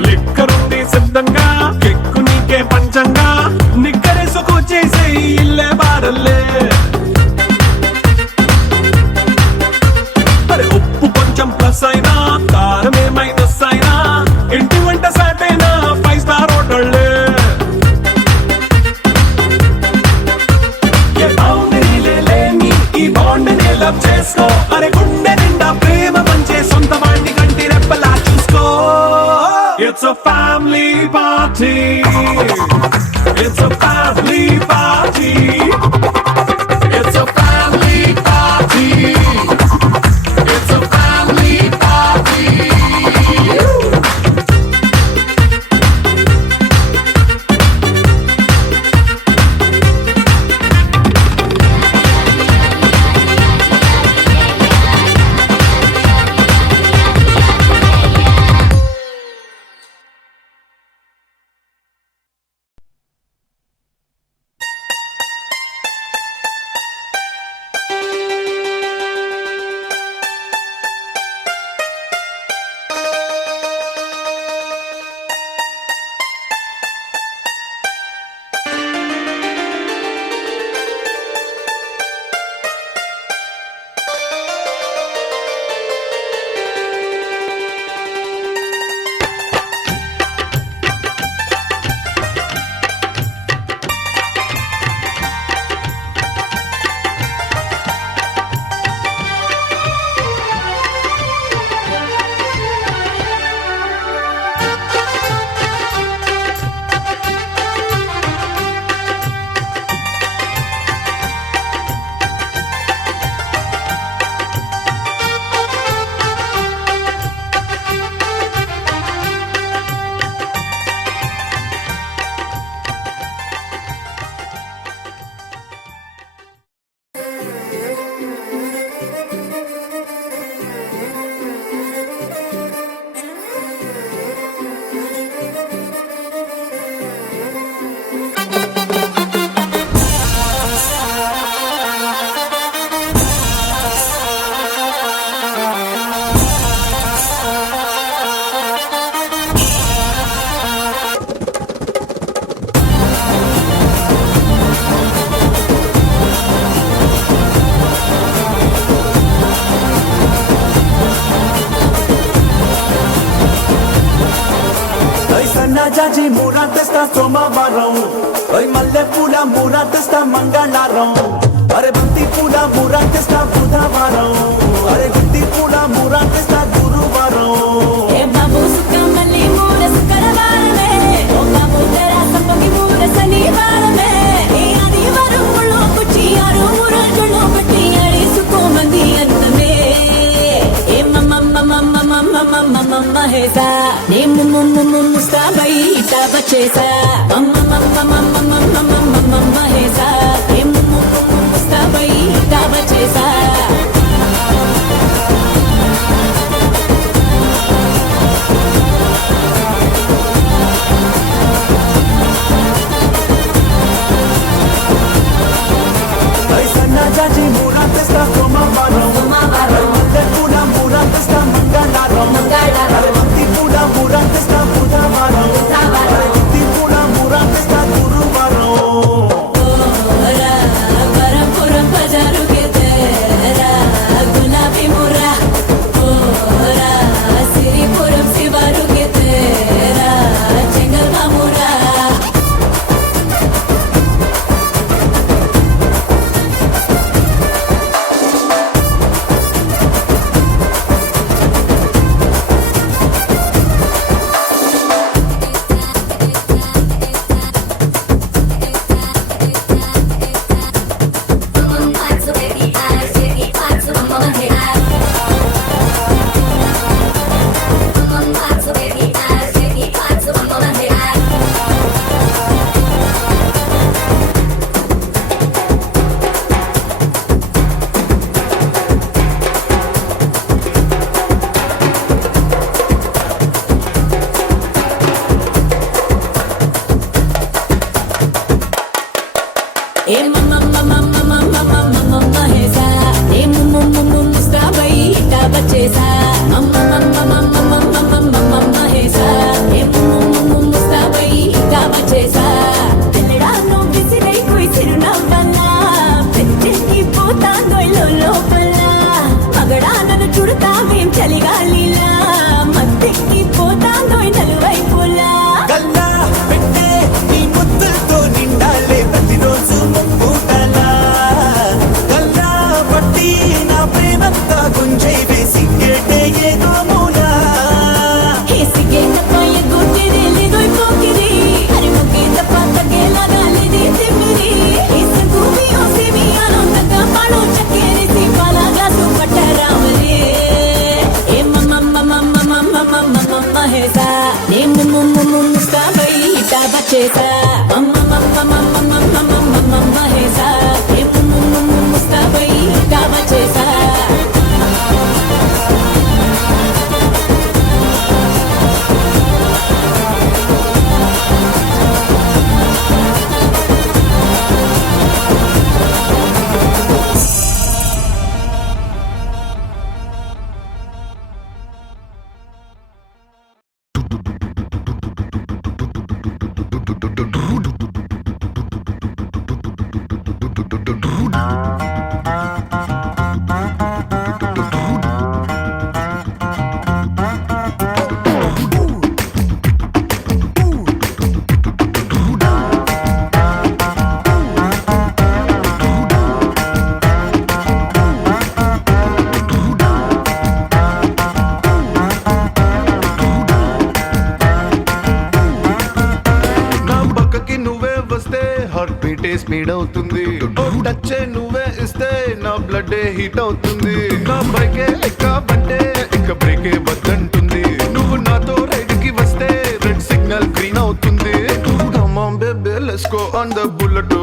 లిక్కరుంది సిద్ధంగా కెక్కు నీకే పంచంగా నిక్కరేసుకు చేసే ఇల్లే బారల్లే అరే ఉప్పు కొంచెం ప్లస్ అయినా కారమే మైనస్ అయినా ఇంటి వంట సాటైనా 5 స్టార్ హోటళ్ళే ఏ బౌండరీలే లేని ఈ బాండ్ ని లవ్ చేసుకో అరే గుండె నిండా ప్రేమ పంచే సొంత వాణ్ణి కంటి రెప్పలా చూసుకో It's a family party. It's a family party. It's a family party. It's a family party. జాజి మూరా తెస్తా సోమవారం మల్లె పూల మూరా తెస్తా మంగళవారం అరే బంతి పూల మూరా తెస్తా బుధవారం అరే గుత్తి పూల మూరా తెస్తా గురువారం ఏ బాబు సుఖమల్లి మూల శుక్రవారమే ఓ బాబు తెరా సంపంగి మూల శనివారమే ఏ ఆదివారం ముళ్ళు కుచ్చి ఆరు మురజులు పెట్టి అడిసుకో మంది అన్నమే ఏ మమ్మ హేసా నే ముస్తాబై ఇటా బచేసా మమ్మ హేసా నే ముస్తాబై ఇటా బచేసా సన్నా జాజి మూరా తెస్తా సోమవారం మల్లె పూల మూరా తెస్తా మంగళవారం అరే బంతి పూల మూరా తెస్తా బుధవారం అరే గుత్తి పూల మూరా తెస్తా గురువారం ఓరా పరపురం బజారు కే తెరా గులాబీ ముర్రా ఓరా సిరిపురం శివారు కే తెరా చెంగల్ మామురా ఏ మమ్మ హేసా ఏ ముస్తాబై ఇటా బచేసా మమ్మ హేసా ఏ ముస్తాబై ఇటా బచేసా తెల్లడాను విసిరై కుయిసిరు నవ్వన్నా పెంచెక్కి పోతాందో లోపల మగడా నన్ను చుడతావేం చలిగాలిలా మత్తెక్కి పోతాందో నలువైపులా గల్లా పెట్టే నీ ముద్దుతో నిండాలే ప్రతిరోజు ముప్పుటలా గల్లా పట్టి నా ప్రేమంతా గుంజై వేసి గేటే ఏదో మూలా ಹೇಸಿಗೆ ತಪ್ಪಾಯ ಗೊತ್ತಿದೆ ಲಿದೊಯ್ ಪೋಕಿರಿ ಅರೆ ಮುಗಿ ತಪ್ಪ ತಗೆಲ ಗಾಲಿದಿ ತಿಮ್ಮಿರಿ ಇಸ ಭೂಮಿ ಓಸಿವಿ ಆನಂದಕ ಪಾಳು ಚಕ್ಕೇರಿ ಸಿಂಬಲ ಗ್ಲಾಸು ಪಟ್ಟರಾಮರಿ ಏ ಮಮ್ಮ ಹೇಸಾ ನೇ ಮುಸ್ತಾಬೈ ಇಟಾ ಬಚೇಸಾ ಮಮ್ಮ ಹೇಸಾ ನೇ ಮುಸ್ತಾಬೈ ಇಟಾ ಬಚೇಸಾ స్పీడ్ అవుతుంది టచ్ నువ్వే ఇస్తే నా బ్లడ్ హీట్ అవుతుంది నా బైకే ఎక్కబంటే ఇక బ్రేకే వద్దంటుంది నువ్వు నాతో రైడ్ కి వస్తే రెడ్ సిగ్నల్ గ్రీన్ అవుతుంది come on baby let's go on the bullet